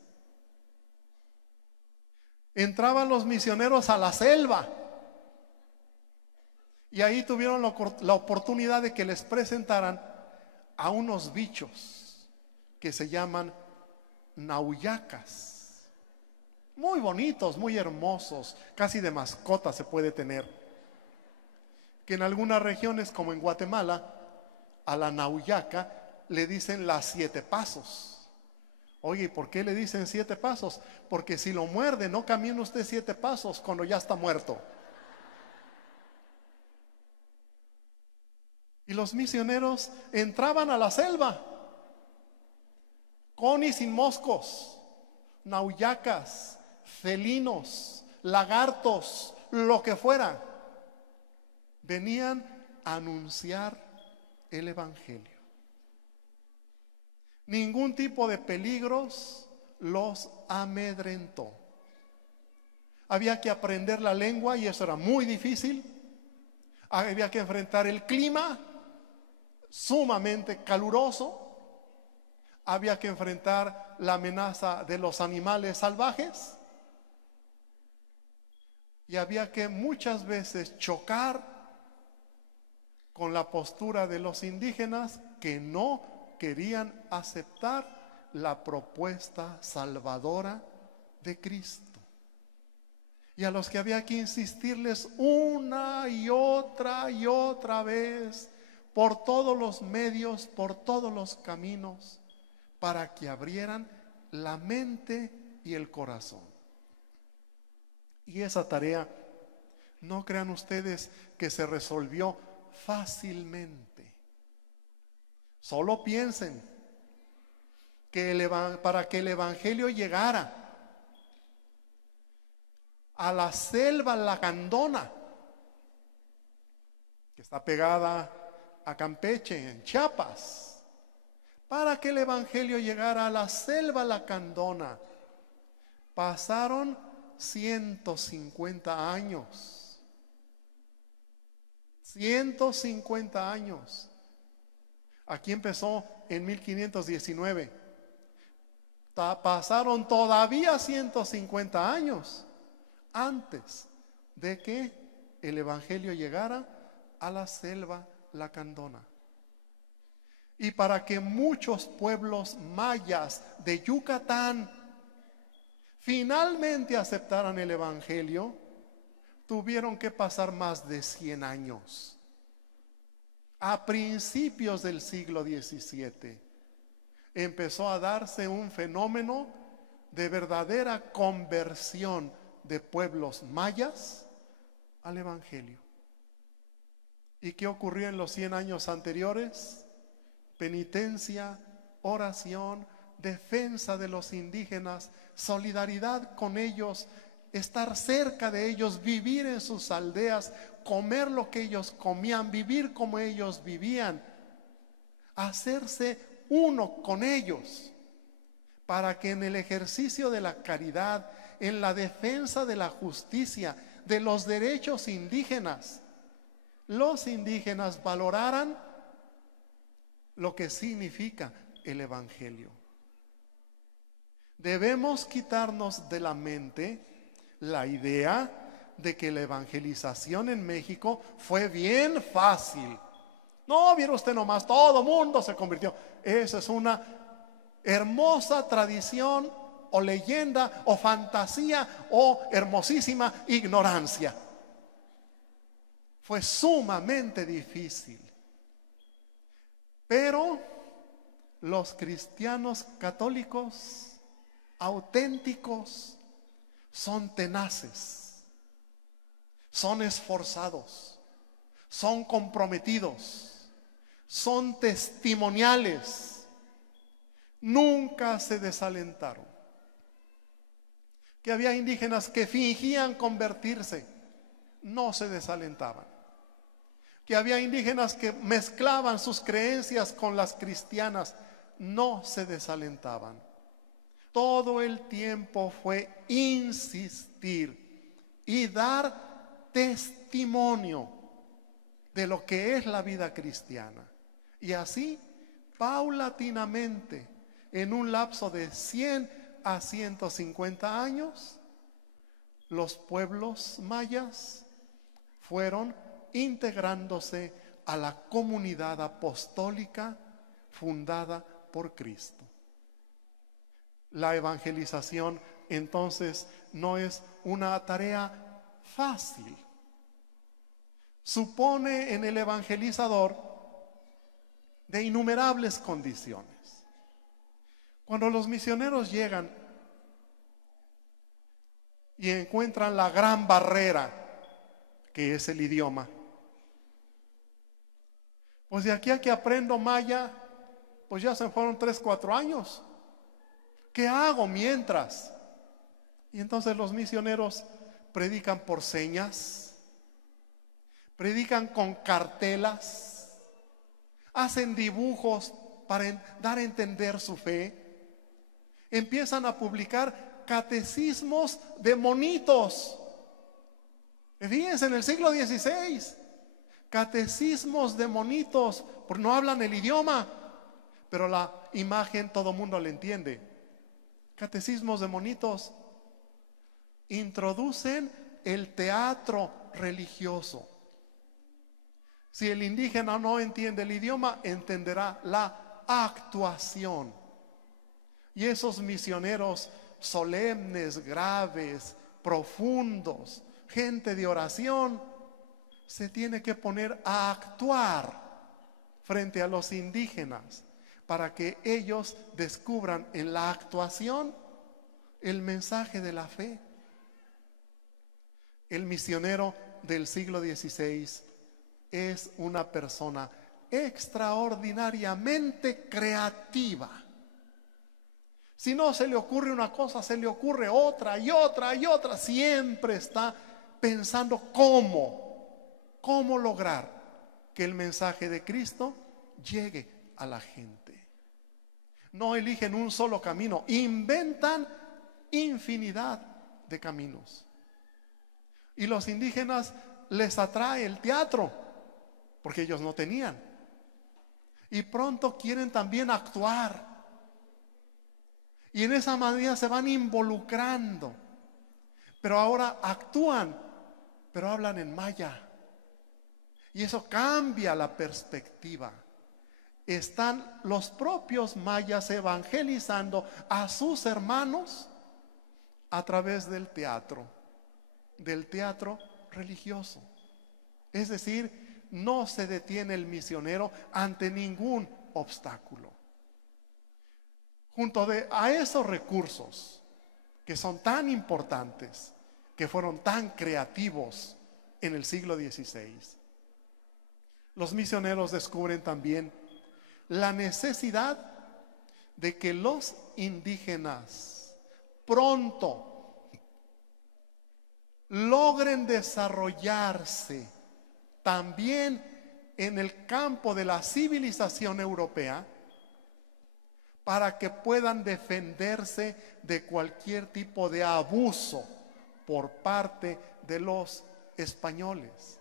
Entraban los misioneros a la selva y ahí tuvieron la oportunidad de que les presentaran a unos bichos que se llaman nauyacas. Muy bonitos, muy hermosos, casi de mascota se puede tener. Que en algunas regiones, como en Guatemala, a la nauyaca le dicen las 7 pasos. Oye, ¿y por qué le dicen 7 pasos? Porque si lo muerde, no camina usted 7 pasos cuando ya está muerto. Y los misioneros entraban a la selva, con y sin moscos, nauyacas, felinos, lagartos, lo que fuera. Venían a anunciar el Evangelio. Ningún tipo de peligros los amedrentó. Había que aprender la lengua y eso era muy difícil. Había que enfrentar el clima sumamente caluroso. Había que enfrentar la amenaza de los animales salvajes. Y había que muchas veces chocar con la postura de los indígenas que no querían aceptar la propuesta salvadora de Cristo. Y a los que había que insistirles una y otra vez, por todos los medios, por todos los caminos, para que abrieran la mente y el corazón. Y esa tarea, no crean ustedes que se resolvió fácilmente. Solo piensen que para que el Evangelio llegara a la selva lacandona, que está pegada a Campeche, en Chiapas, para que el Evangelio llegara a la selva lacandona, pasaron 150 años. 150 años. Aquí empezó en 1519. Pasaron todavía 150 años antes de que el Evangelio llegara a la selva lacandona. Y para que muchos pueblos mayas de Yucatán finalmente aceptaran el Evangelio, tuvieron que pasar más de 100 años. a principios del siglo XVII, empezó a darse un fenómeno de verdadera conversión de pueblos mayas al Evangelio. ¿Y qué ocurrió en los 100 años anteriores? Penitencia, oración, defensa de los indígenas, solidaridad con ellos, estar cerca de ellos, vivir en sus aldeas, comer lo que ellos comían, vivir como ellos vivían, hacerse uno con ellos, para que en el ejercicio de la caridad, en la defensa de la justicia, de los derechos indígenas, los indígenas valoraran lo que significa el Evangelio. Debemos quitarnos de la mente la idea de que la evangelización en México fue bien fácil. No, viera usted nomás, todo mundo se convirtió. Esa es una hermosa tradición o leyenda o fantasía o hermosísima ignorancia. Fue sumamente difícil. Pero los cristianos católicos auténticos son tenaces, son esforzados, son comprometidos, son testimoniales, nunca se desalentaron. Que había indígenas que fingían convertirse, no se desalentaban. Que había indígenas que mezclaban sus creencias con las cristianas, no se desalentaban. Todo el tiempo fue insistir y dar testimonio de lo que es la vida cristiana. Y así, paulatinamente, en un lapso de 100 a 150 años, los pueblos mayas fueron integrándose a la comunidad apostólica fundada por Cristo. La evangelización entonces no es una tarea fácil. Supone en el evangelizador de innumerables condiciones. Cuando los misioneros llegan y encuentran la gran barrera que es el idioma, pues de aquí a que aprendo maya, pues ya se fueron 3, 4 años. ¿Qué hago mientras? Y entonces los misioneros predican por señas, predican con cartelas, hacen dibujos para dar a entender su fe, empiezan a publicar catecismos de monitos. Fíjense, en el siglo XVI, catecismos de monitos, porque no hablan el idioma, pero la imagen todo mundo la entiende. Catecismos de monitos. Introducen el teatro religioso. Si el indígena no entiende el idioma, entenderá la actuación. Y esos misioneros solemnes, graves, profundos, gente de oración, se tiene que poner a actuar frente a los indígenas para que ellos descubran en la actuación el mensaje de la fe. El misionero del siglo XVI es una persona extraordinariamente creativa. Si no se le ocurre una cosa, se le ocurre otra y otra y otra. Siempre está pensando cómo lograr que el mensaje de Cristo llegue a la gente. No eligen un solo camino, inventan infinidad de caminos. Y los indígenas les atrae el teatro, porque ellos no tenían. Y pronto quieren también actuar. Y en esa manera se van involucrando. Pero ahora actúan, pero hablan en maya. Y eso cambia la perspectiva. Están los propios mayas evangelizando a sus hermanos a través del teatro religioso. Es decir, no se detiene el misionero ante ningún obstáculo. Junto a esos recursos que son tan importantes, que fueron tan creativos en el siglo XVI, los misioneros descubren también la necesidad de que los indígenas pronto logren desarrollarse también en el campo de la civilización europea, para que puedan defenderse de cualquier tipo de abuso por parte de los españoles.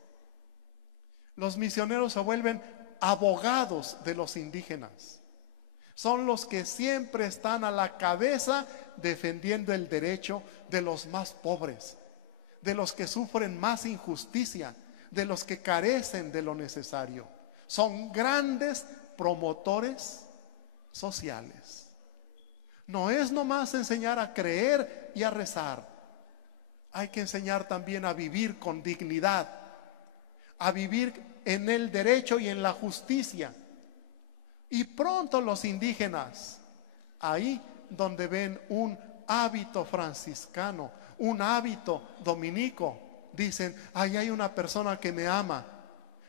Los misioneros se vuelven abogados de los indígenas. Son los que siempre están a la cabeza defendiendo el derecho de los más pobres, de los que sufren más injusticia, de los que carecen de lo necesario. Son grandes promotores sociales. No es nomás enseñar a creer y a rezar. Hay que enseñar también a vivir con dignidad, a vivir en el derecho y en la justicia. Y pronto los indígenas, ahí donde ven un hábito franciscano, un hábito dominico, dicen: ahí hay una persona que me ama,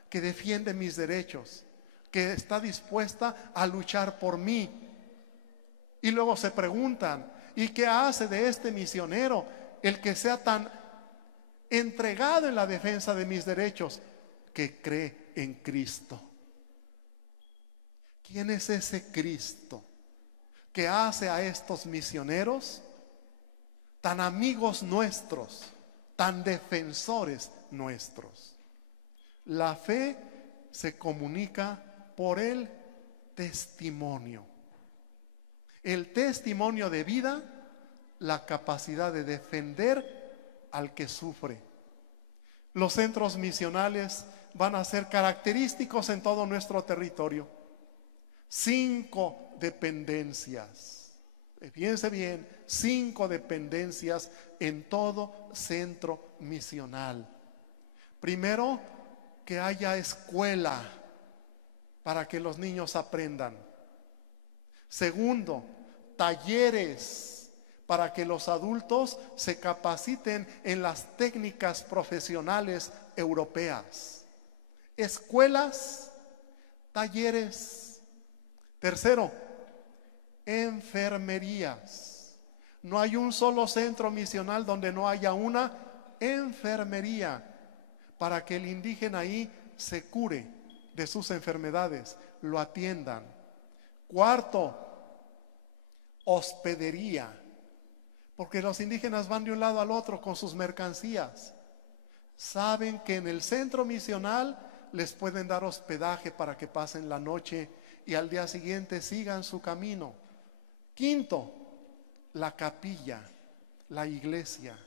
que defiende mis derechos, que está dispuesta a luchar por mí. Y luego se preguntan: ¿y qué hace de este misionero el que sea tan entregado en la defensa de mis derechos? Que cree en Cristo. ¿Quién es ese Cristo que hace a estos misioneros tan amigos nuestros, tan defensores nuestros? La fe se comunica por el testimonio. El testimonio de vida, la capacidad de defender al que sufre. Los centros misionales van a ser característicos en todo nuestro territorio. 5 dependencias. Fíjense bien, 5 dependencias en todo centro misional. Primero, que haya escuela para que los niños aprendan. Segundo, talleres para que los adultos se capaciten en las técnicas profesionales europeas. Escuelas, talleres. Tercero, enfermerías. No hay un solo centro misional donde no haya una enfermería para que el indígena ahí se cure de sus enfermedades, lo atiendan. Cuarto, hospedería, porque los indígenas van de un lado al otro con sus mercancías. Saben que en el centro misional les pueden dar hospedaje para que pasen la noche y al día siguiente sigan su camino. Quinto, la capilla, la iglesia,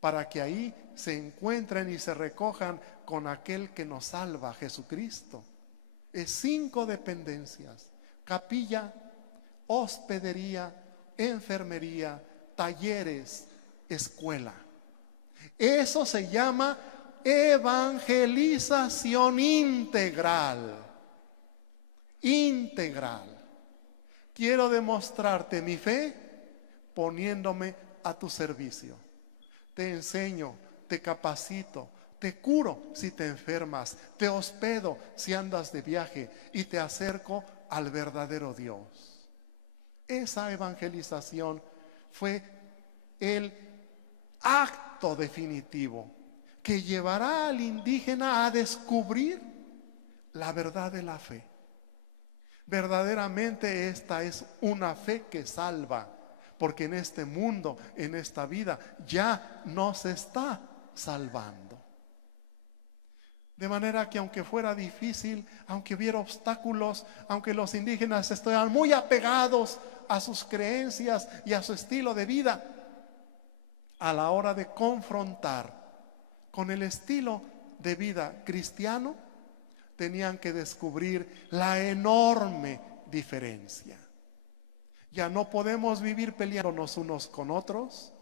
para que ahí se encuentren y se recojan con aquel que nos salva, Jesucristo. Es 5 dependencias: capilla, hospedería, enfermería, talleres, escuela. Eso se llama evangelización integral. Integral. Quiero demostrarte mi fe poniéndome a tu servicio. Te enseño, te capacito, te curo si te enfermas, te hospedo si andas de viaje y te acerco al verdadero Dios. Esa evangelización fue el acto definitivo que llevará al indígena a descubrir la verdad de la fe. Verdaderamente esta es una fe que salva, porque en este mundo, en esta vida, ya no se está salvando. De manera que aunque fuera difícil, aunque hubiera obstáculos, aunque los indígenas estuvieran muy apegados a sus creencias y a su estilo de vida, a la hora de confrontar con el estilo de vida cristiano, tenían que descubrir la enorme diferencia. Ya no podemos vivir peleándonos unos con otros,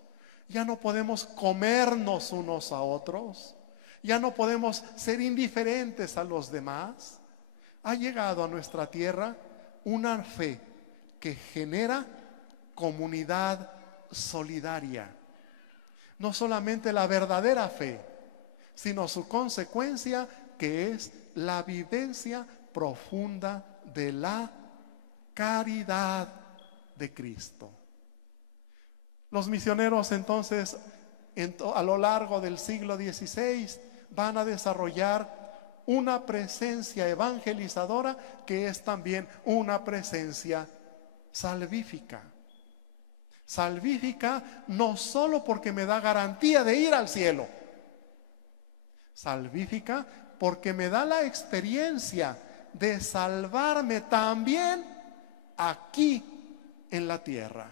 ya no podemos comernos unos a otros, Ya no podemos ser indiferentes a los demás. Ha llegado a nuestra tierra una fe que genera comunidad solidaria. No solamente la verdadera fe, sino su consecuencia, que es la vivencia profunda de la caridad de Cristo. Los misioneros entonces a lo largo del siglo XVI van a desarrollar una presencia evangelizadora que es también una presencia salvífica. Salvífica no solo porque me da garantía de ir al cielo, salvífica porque me da la experiencia de salvarme también aquí en la tierra.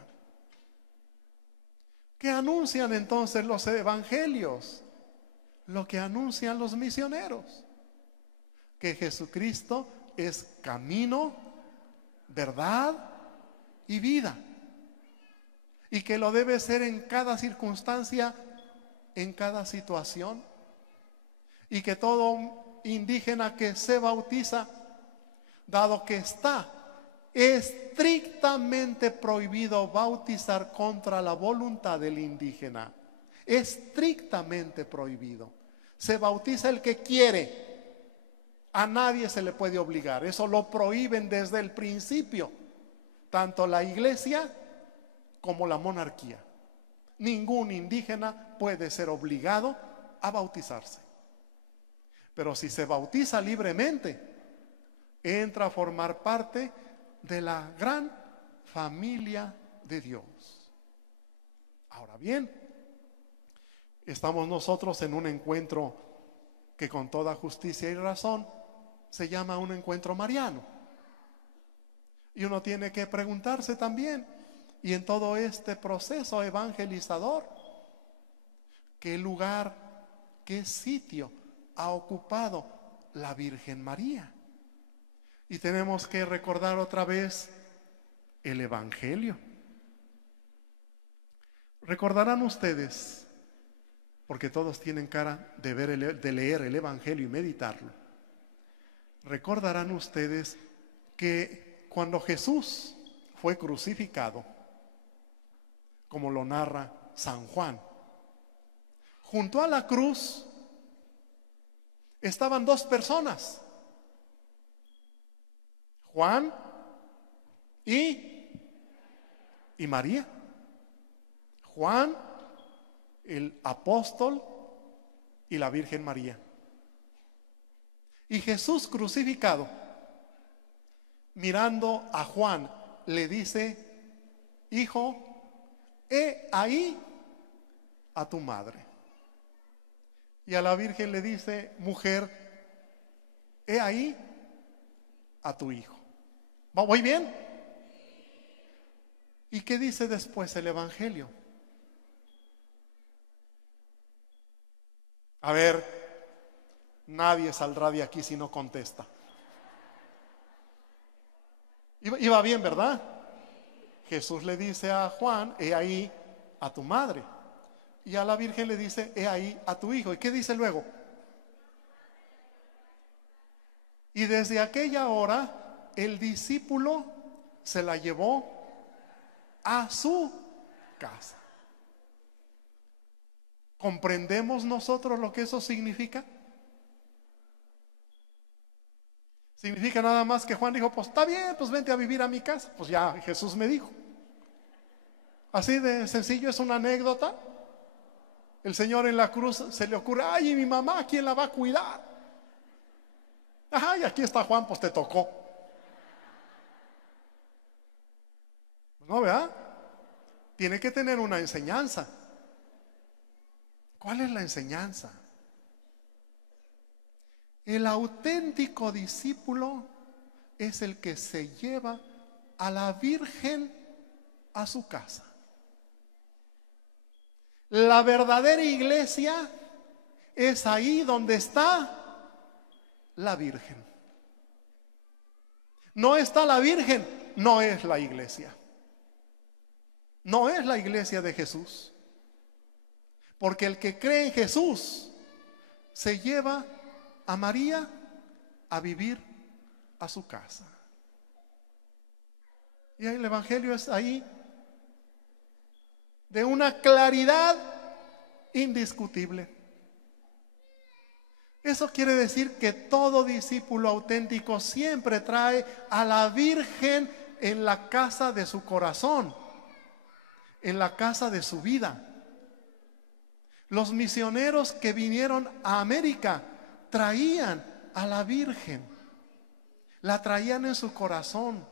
¿Qué anuncian entonces los evangelios? Lo que anuncian los misioneros: que Jesucristo es camino, verdad y vida, y que lo debe ser en cada circunstancia, en cada situación, y que todo indígena que se bautiza, dado que está estrictamente prohibido bautizar contra la voluntad del indígena, estrictamente prohibido, se bautiza el que quiere, a nadie se le puede obligar. Eso lo prohíben desde el principio, tanto la iglesia como la monarquía. Ningún indígena puede ser obligado a bautizarse. Pero si se bautiza libremente, entra a formar parte de la gran familia de Dios. Ahora bien, estamos nosotros en un encuentro que con toda justicia y razón se llama un encuentro mariano. Y uno tiene que preguntarse también, y en todo este proceso evangelizador, ¿qué lugar, qué sitio ha ocupado la Virgen María? Y tenemos que recordar otra vez el Evangelio. Recordarán ustedes, porque todos tienen cara de leer el Evangelio y meditarlo. Recordarán ustedes que cuando Jesús fue crucificado, como lo narra San Juan, junto a la cruz estaban dos personas: Juan y María. Juan, el apóstol, y la Virgen María. Y Jesús crucificado, mirando a Juan, le dice: hijo, he ahí a tu madre. Y a la Virgen le dice: mujer, he ahí a tu hijo. ¿Voy bien? ¿Y qué dice después el Evangelio? A ver, nadie saldrá de aquí si no contesta. Iba bien, ¿verdad? Jesús le dice a Juan: he ahí a tu madre. Y a la Virgen le dice: he ahí a tu hijo. ¿Y qué dice luego? Y desde aquella hora el discípulo se la llevó a su casa. ¿Comprendemos nosotros lo que eso significa? Significa nada más que Juan dijo: pues está bien, pues vente a vivir a mi casa. Pues ya Jesús me dijo. Así de sencillo, es una anécdota. El Señor en la cruz se le ocurre: ay, ¿y mi mamá quién la va a cuidar? Ajá, y aquí está Juan, pues te tocó. No, ¿verdad? Tiene que tener una enseñanza. ¿Cuál es la enseñanza? El auténtico discípulo es el que se lleva a la Virgen a su casa. La verdadera iglesia es ahí donde está la Virgen. No está la Virgen, no es la iglesia. No es la iglesia de Jesús. Porque el que cree en Jesús se lleva a María a vivir a su casa. Y el Evangelio es ahí de una claridad indiscutible. Eso quiere decir que todo discípulo auténtico siempre trae a la Virgen en la casa de su corazón, en la casa de su vida. Los misioneros que vinieron a América traían a la Virgen, la traían en su corazón,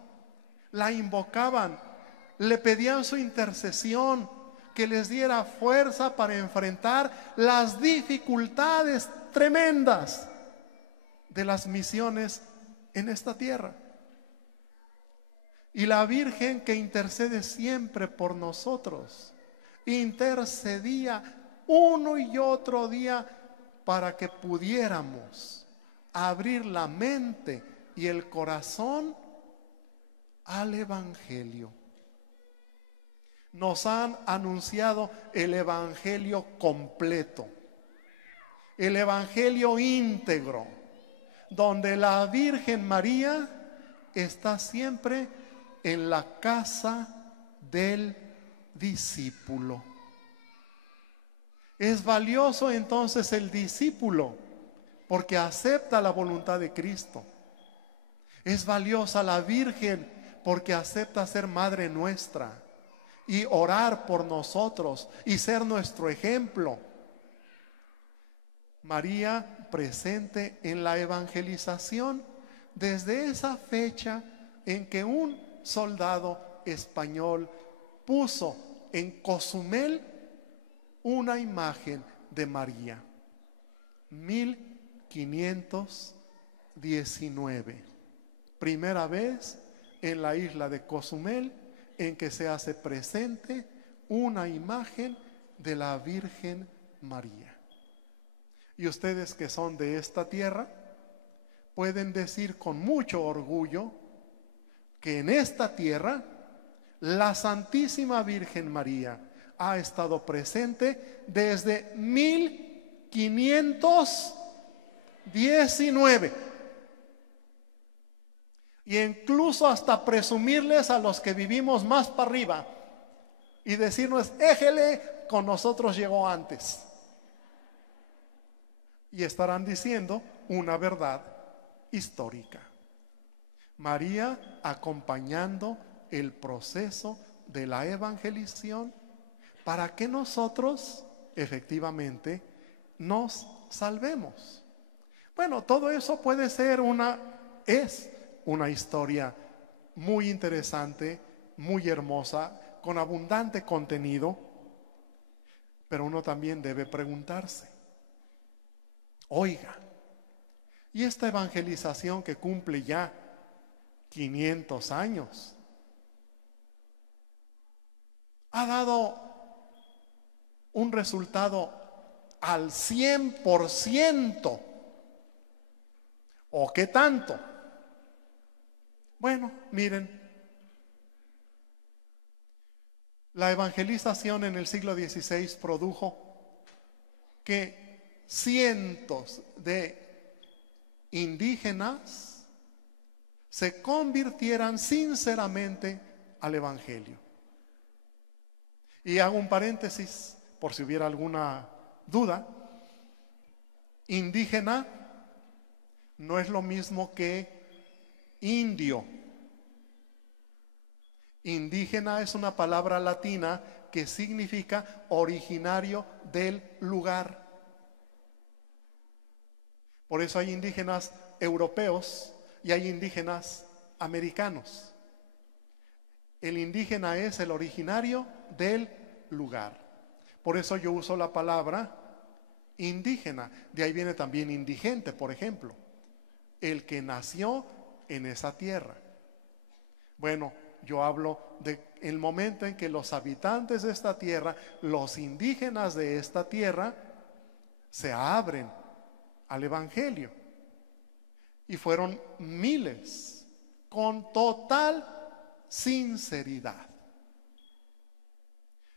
la invocaban, le pedían su intercesión, que les diera fuerza para enfrentar las dificultades tremendas de las misiones en esta tierra. Y la Virgen, que intercede siempre por nosotros, intercedía uno y otro día para que pudiéramos abrir la mente y el corazón al Evangelio. Nos han anunciado el Evangelio completo, el Evangelio íntegro, donde la Virgen María está siempre en la casa del discípulo. Es valioso entonces el discípulo porque acepta la voluntad de Cristo. Es valiosa la Virgen porque acepta ser madre nuestra y orar por nosotros y ser nuestro ejemplo. María presente en la evangelización desde esa fecha en que un soldado español puso en Cozumel una imagen de María. 1519. Primera vez en la isla de Cozumel en que se hace presente una imagen de la Virgen María. Y ustedes que son de esta tierra pueden decir con mucho orgullo que en esta tierra la Santísima Virgen María ha estado presente desde 1519. Y incluso hasta presumirles a los que vivimos más para arriba y decirnos, éjele, con nosotros llegó antes. Y estarán diciendo una verdad histórica. María acompañando el proceso de la evangelización para que nosotros efectivamente nos salvemos. Bueno, todo eso puede ser es una historia muy interesante, muy hermosa, con abundante contenido, pero uno también debe preguntarse, oiga, ¿y esta evangelización que cumple ya 500 años ha dado un resultado al 100%? ¿O qué tanto? Bueno, miren, la evangelización en el siglo XVI produjo que cientos de indígenas se convirtieran sinceramente al Evangelio. Y hago un paréntesis por si hubiera alguna duda. Indígena no es lo mismo que indio. Indígena es una palabra latina que significa originario del lugar. Por eso hay indígenas europeos y hay indígenas americanos. El indígena es el originario del lugar. Por eso yo uso la palabra indígena. De ahí viene también indigente, por ejemplo. El que nació en esa tierra. Bueno, yo hablo del momento en que los habitantes de esta tierra, los indígenas de esta tierra, se abren al Evangelio. Y fueron miles, con total sinceridad.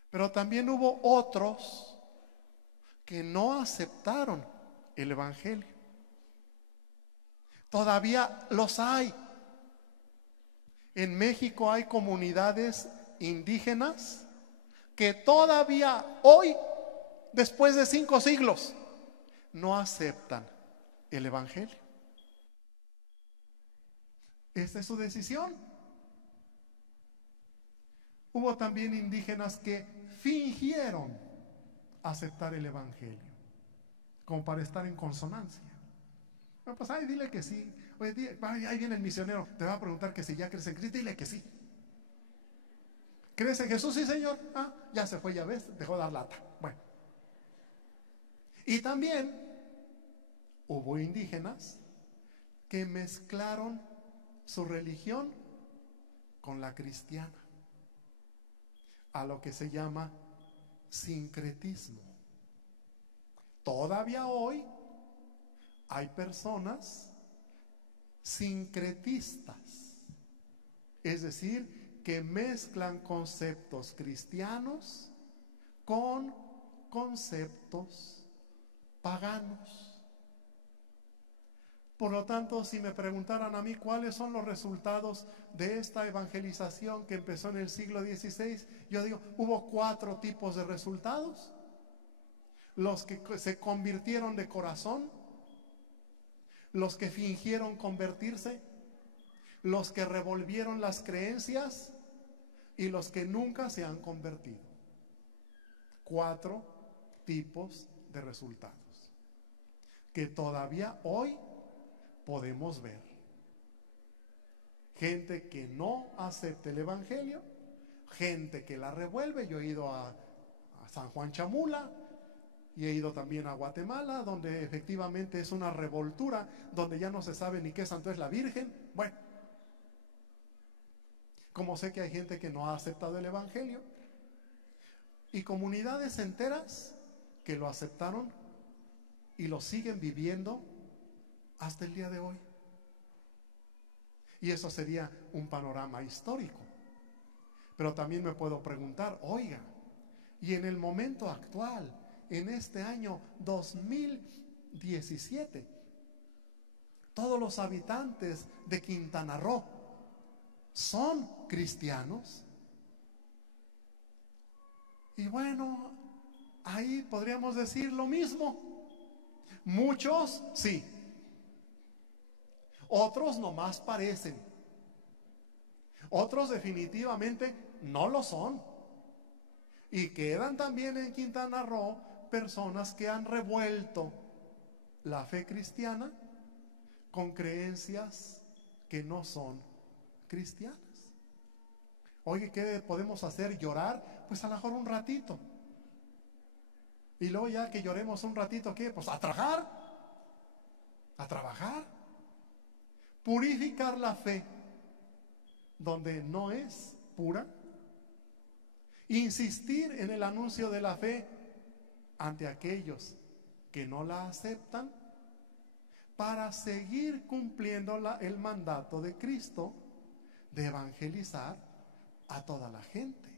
Pero también hubo otros que no aceptaron el Evangelio. Todavía los hay. En México hay comunidades indígenas que todavía hoy, después de 5 siglos, no aceptan el Evangelio. Esta es su decisión. Hubo también indígenas que fingieron aceptar el Evangelio, como para estar en consonancia. Bueno, pues ay, dile que sí. Oye, ahí viene el misionero, te va a preguntar que si ya crees en Cristo, dile que sí. ¿Crees en Jesús? Sí, Señor. Ah, ya se fue, ya ves, dejó de dar lata. Bueno. Y también hubo indígenas que mezclaron su religión con la cristiana, a lo que se llama sincretismo. Todavía hoy hay personas sincretistas, es decir, que mezclan conceptos cristianos con conceptos paganos. Por lo tanto, si me preguntaran a mí cuáles son los resultados de esta evangelización que empezó en el siglo XVI, yo digo, hubo 4 tipos de resultados. Los que se convirtieron de corazón, los que fingieron convertirse, los que revolvieron las creencias y los que nunca se han convertido. 4 tipos de resultados que todavía hoy podemos ver. Gente que no acepta el Evangelio, gente que la revuelve. Yo he ido a San Juan Chamula y he ido también a Guatemala, donde efectivamente es una revoltura, donde ya no se sabe ni qué santo es la Virgen. Bueno, como sé que hay gente que no ha aceptado el Evangelio, y comunidades enteras que lo aceptaron y lo siguen viviendo hasta el día de hoy. Y eso sería un panorama histórico. Pero también me puedo preguntar, oiga, y en el momento actual, en este año 2017, todos los habitantes de Quintana Roo son cristianos. Y bueno, ahí podríamos decir lo mismo. Muchos sí, otros nomás parecen, otros definitivamente no lo son. Y quedan también en Quintana Roo personas que han revuelto la fe cristiana con creencias que no son cristianas. Oye, ¿qué podemos hacer? ¿Llorar? Pues a lo mejor un ratito. Y luego ya que lloremos un ratito, ¿qué? Pues a trabajar, a trabajar. Purificar la fe donde no es pura. Insistir en el anuncio de la fe ante aquellos que no la aceptan, para seguir cumpliendo el mandato de Cristo de evangelizar a toda la gente.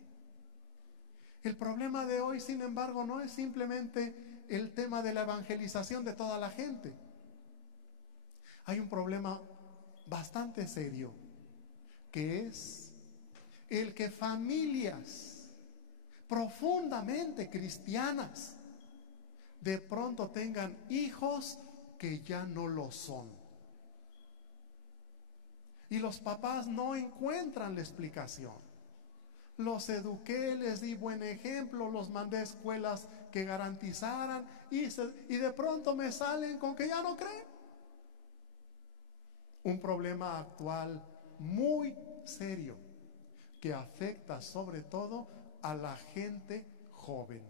El problema de hoy, sin embargo, no es simplemente el tema de la evangelización de toda la gente. Hay un problema bastante serio, que es el que familias profundamente cristianas de pronto tengan hijos que ya no lo son. Y los papás no encuentran la explicación. Los eduqué, les di buen ejemplo, los mandé a escuelas que garantizaran y de pronto me salen con que ya no creen. Un problema actual muy serio que afecta sobre todo a la gente joven.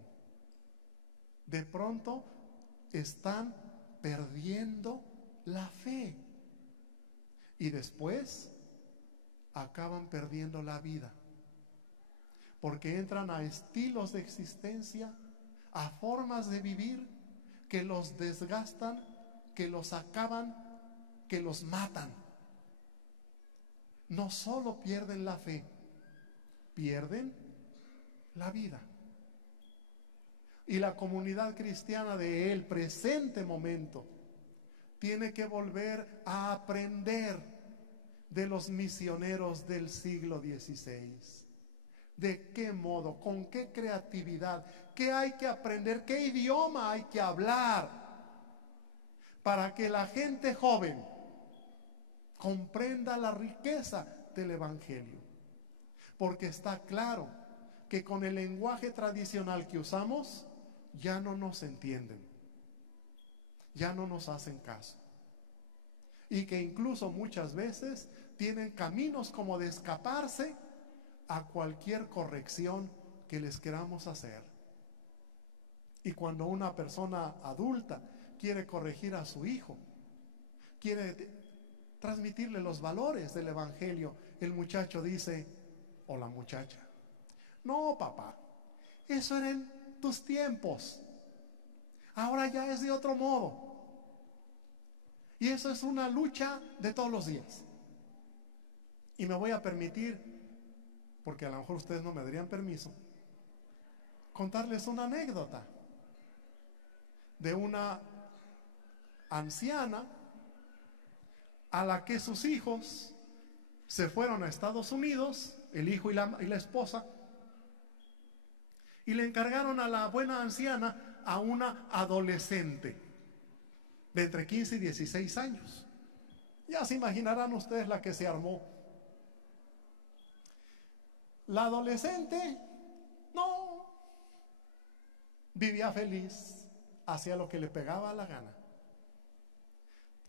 De pronto están perdiendo la fe y después acaban perdiendo la vida, porque entran a estilos de existencia, a formas de vivir que los desgastan, que los acaban, que los matan. No solo pierden la fe, pierden la vida. Y la comunidad cristiana del presente momento tiene que volver a aprender de los misioneros del siglo XVI. ¿De qué modo? ¿Con qué creatividad? ¿Qué hay que aprender? ¿Qué idioma hay que hablar para que la gente joven comprenda la riqueza del Evangelio? Porque está claro que con el lenguaje tradicional que usamos ya no nos entienden, ya no nos hacen caso, y que incluso muchas veces tienen caminos como de escaparse a cualquier corrección que les queramos hacer. Y cuando una persona adulta quiere corregir a su hijo, quiere transmitirle los valores del Evangelio, el muchacho dice, o la muchacha, no, papá, eso era en tus tiempos, ahora ya es de otro modo. Y eso es una lucha de todos los días. Y me voy a permitir, porque a lo mejor ustedes no me darían permiso, contarles una anécdota de una anciana a la que sus hijos se fueron a Estados Unidos, el hijo y la esposa, y le encargaron a la buena anciana a una adolescente de entre 15 y 16 años. Ya se imaginarán ustedes la que se armó. La adolescente, no, vivía feliz, hacía lo que le pegaba la gana.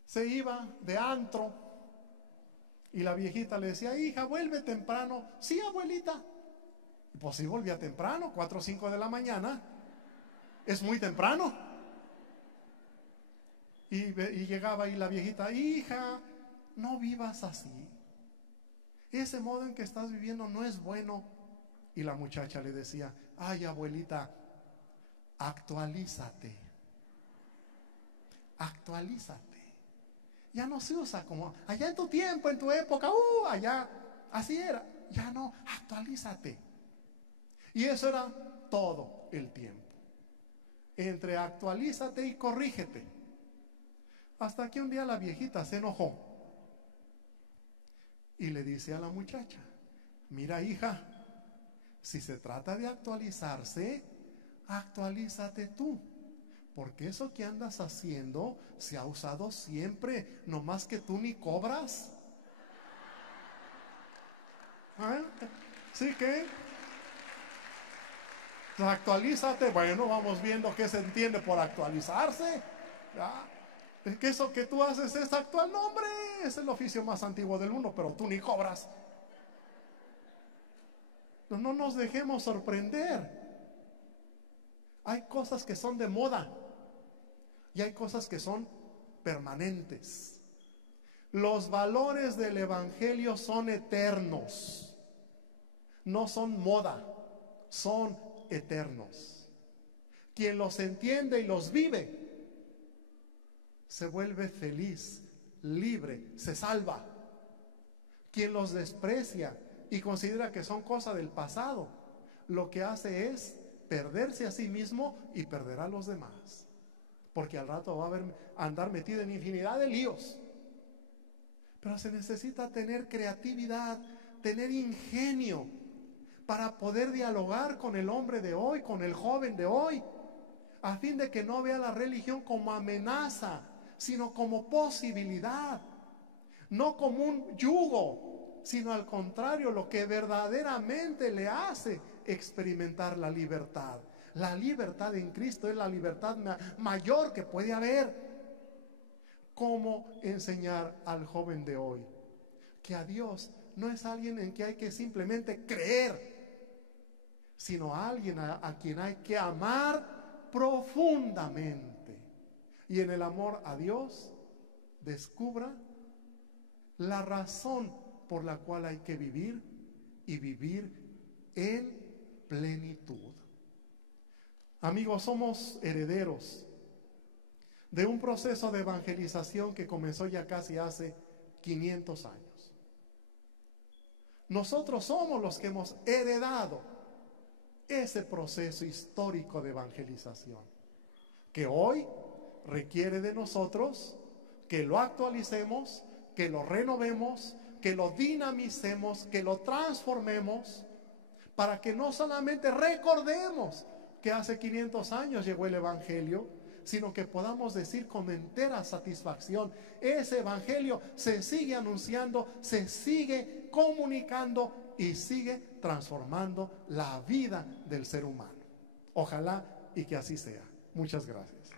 Se iba de antro y la viejita le decía, hija, vuelve temprano. Sí, abuelita. Y pues sí, volvía temprano, 4 o 5 de la mañana. Es muy temprano. Y llegaba ahí la viejita, hija, no vivas así. Ese modo en que estás viviendo no es bueno. Y la muchacha le decía, ay, abuelita, actualízate. Actualízate. Ya no se usa como allá en tu tiempo, en tu época, allá, así era. Ya no, actualízate. Y eso era todo el tiempo. Entre actualízate y corrígete. Hasta que un día la viejita se enojó y le dice a la muchacha, mira, hija, si se trata de actualizarse, actualízate tú. Porque eso que andas haciendo se ha usado siempre, no más que tú ni cobras. ¿Ah? ¿Sí que? Actualízate. Bueno, vamos viendo qué se entiende por actualizarse. ¿Ya? Es que eso que tú haces es actual. No, hombre, es el oficio más antiguo del mundo, pero tú ni cobras. No nos dejemos sorprender. Hay cosas que son de moda y hay cosas que son permanentes. Los valores del Evangelio son eternos. No son moda, son eternos. Quien los entiende y los vive se vuelve feliz, libre, se salva. Quien los desprecia y considera que son cosa del pasado, lo que hace es perderse a sí mismo y perder a los demás. Porque al rato va a andar metido en infinidad de líos. Pero se necesita tener creatividad, tener ingenio para poder dialogar con el hombre de hoy, con el joven de hoy, a fin de que no vea la religión como amenaza, sino como posibilidad, no como un yugo, sino al contrario, lo que verdaderamente le hace experimentar la libertad. La libertad en Cristo es la libertad mayor que puede haber. ¿Cómo enseñar al joven de hoy que a Dios no es alguien en que hay que simplemente creer, sino a alguien a quien hay que amar profundamente? Y en el amor a Dios descubra la razón por la cual hay que vivir y vivir en plenitud. Amigos, somos herederos de un proceso de evangelización que comenzó ya casi hace 500 años. Nosotros somos los que hemos heredado ese proceso histórico de evangelización, que hoy requiere de nosotros que lo actualicemos, que lo renovemos, que lo dinamicemos, que lo transformemos, para que no solamente recordemos que hace 500 años llegó el Evangelio, sino que podamos decir con entera satisfacción: ese Evangelio se sigue anunciando, se sigue comunicando y sigue transformando la vida del ser humano. Ojalá y que así sea. Muchas gracias.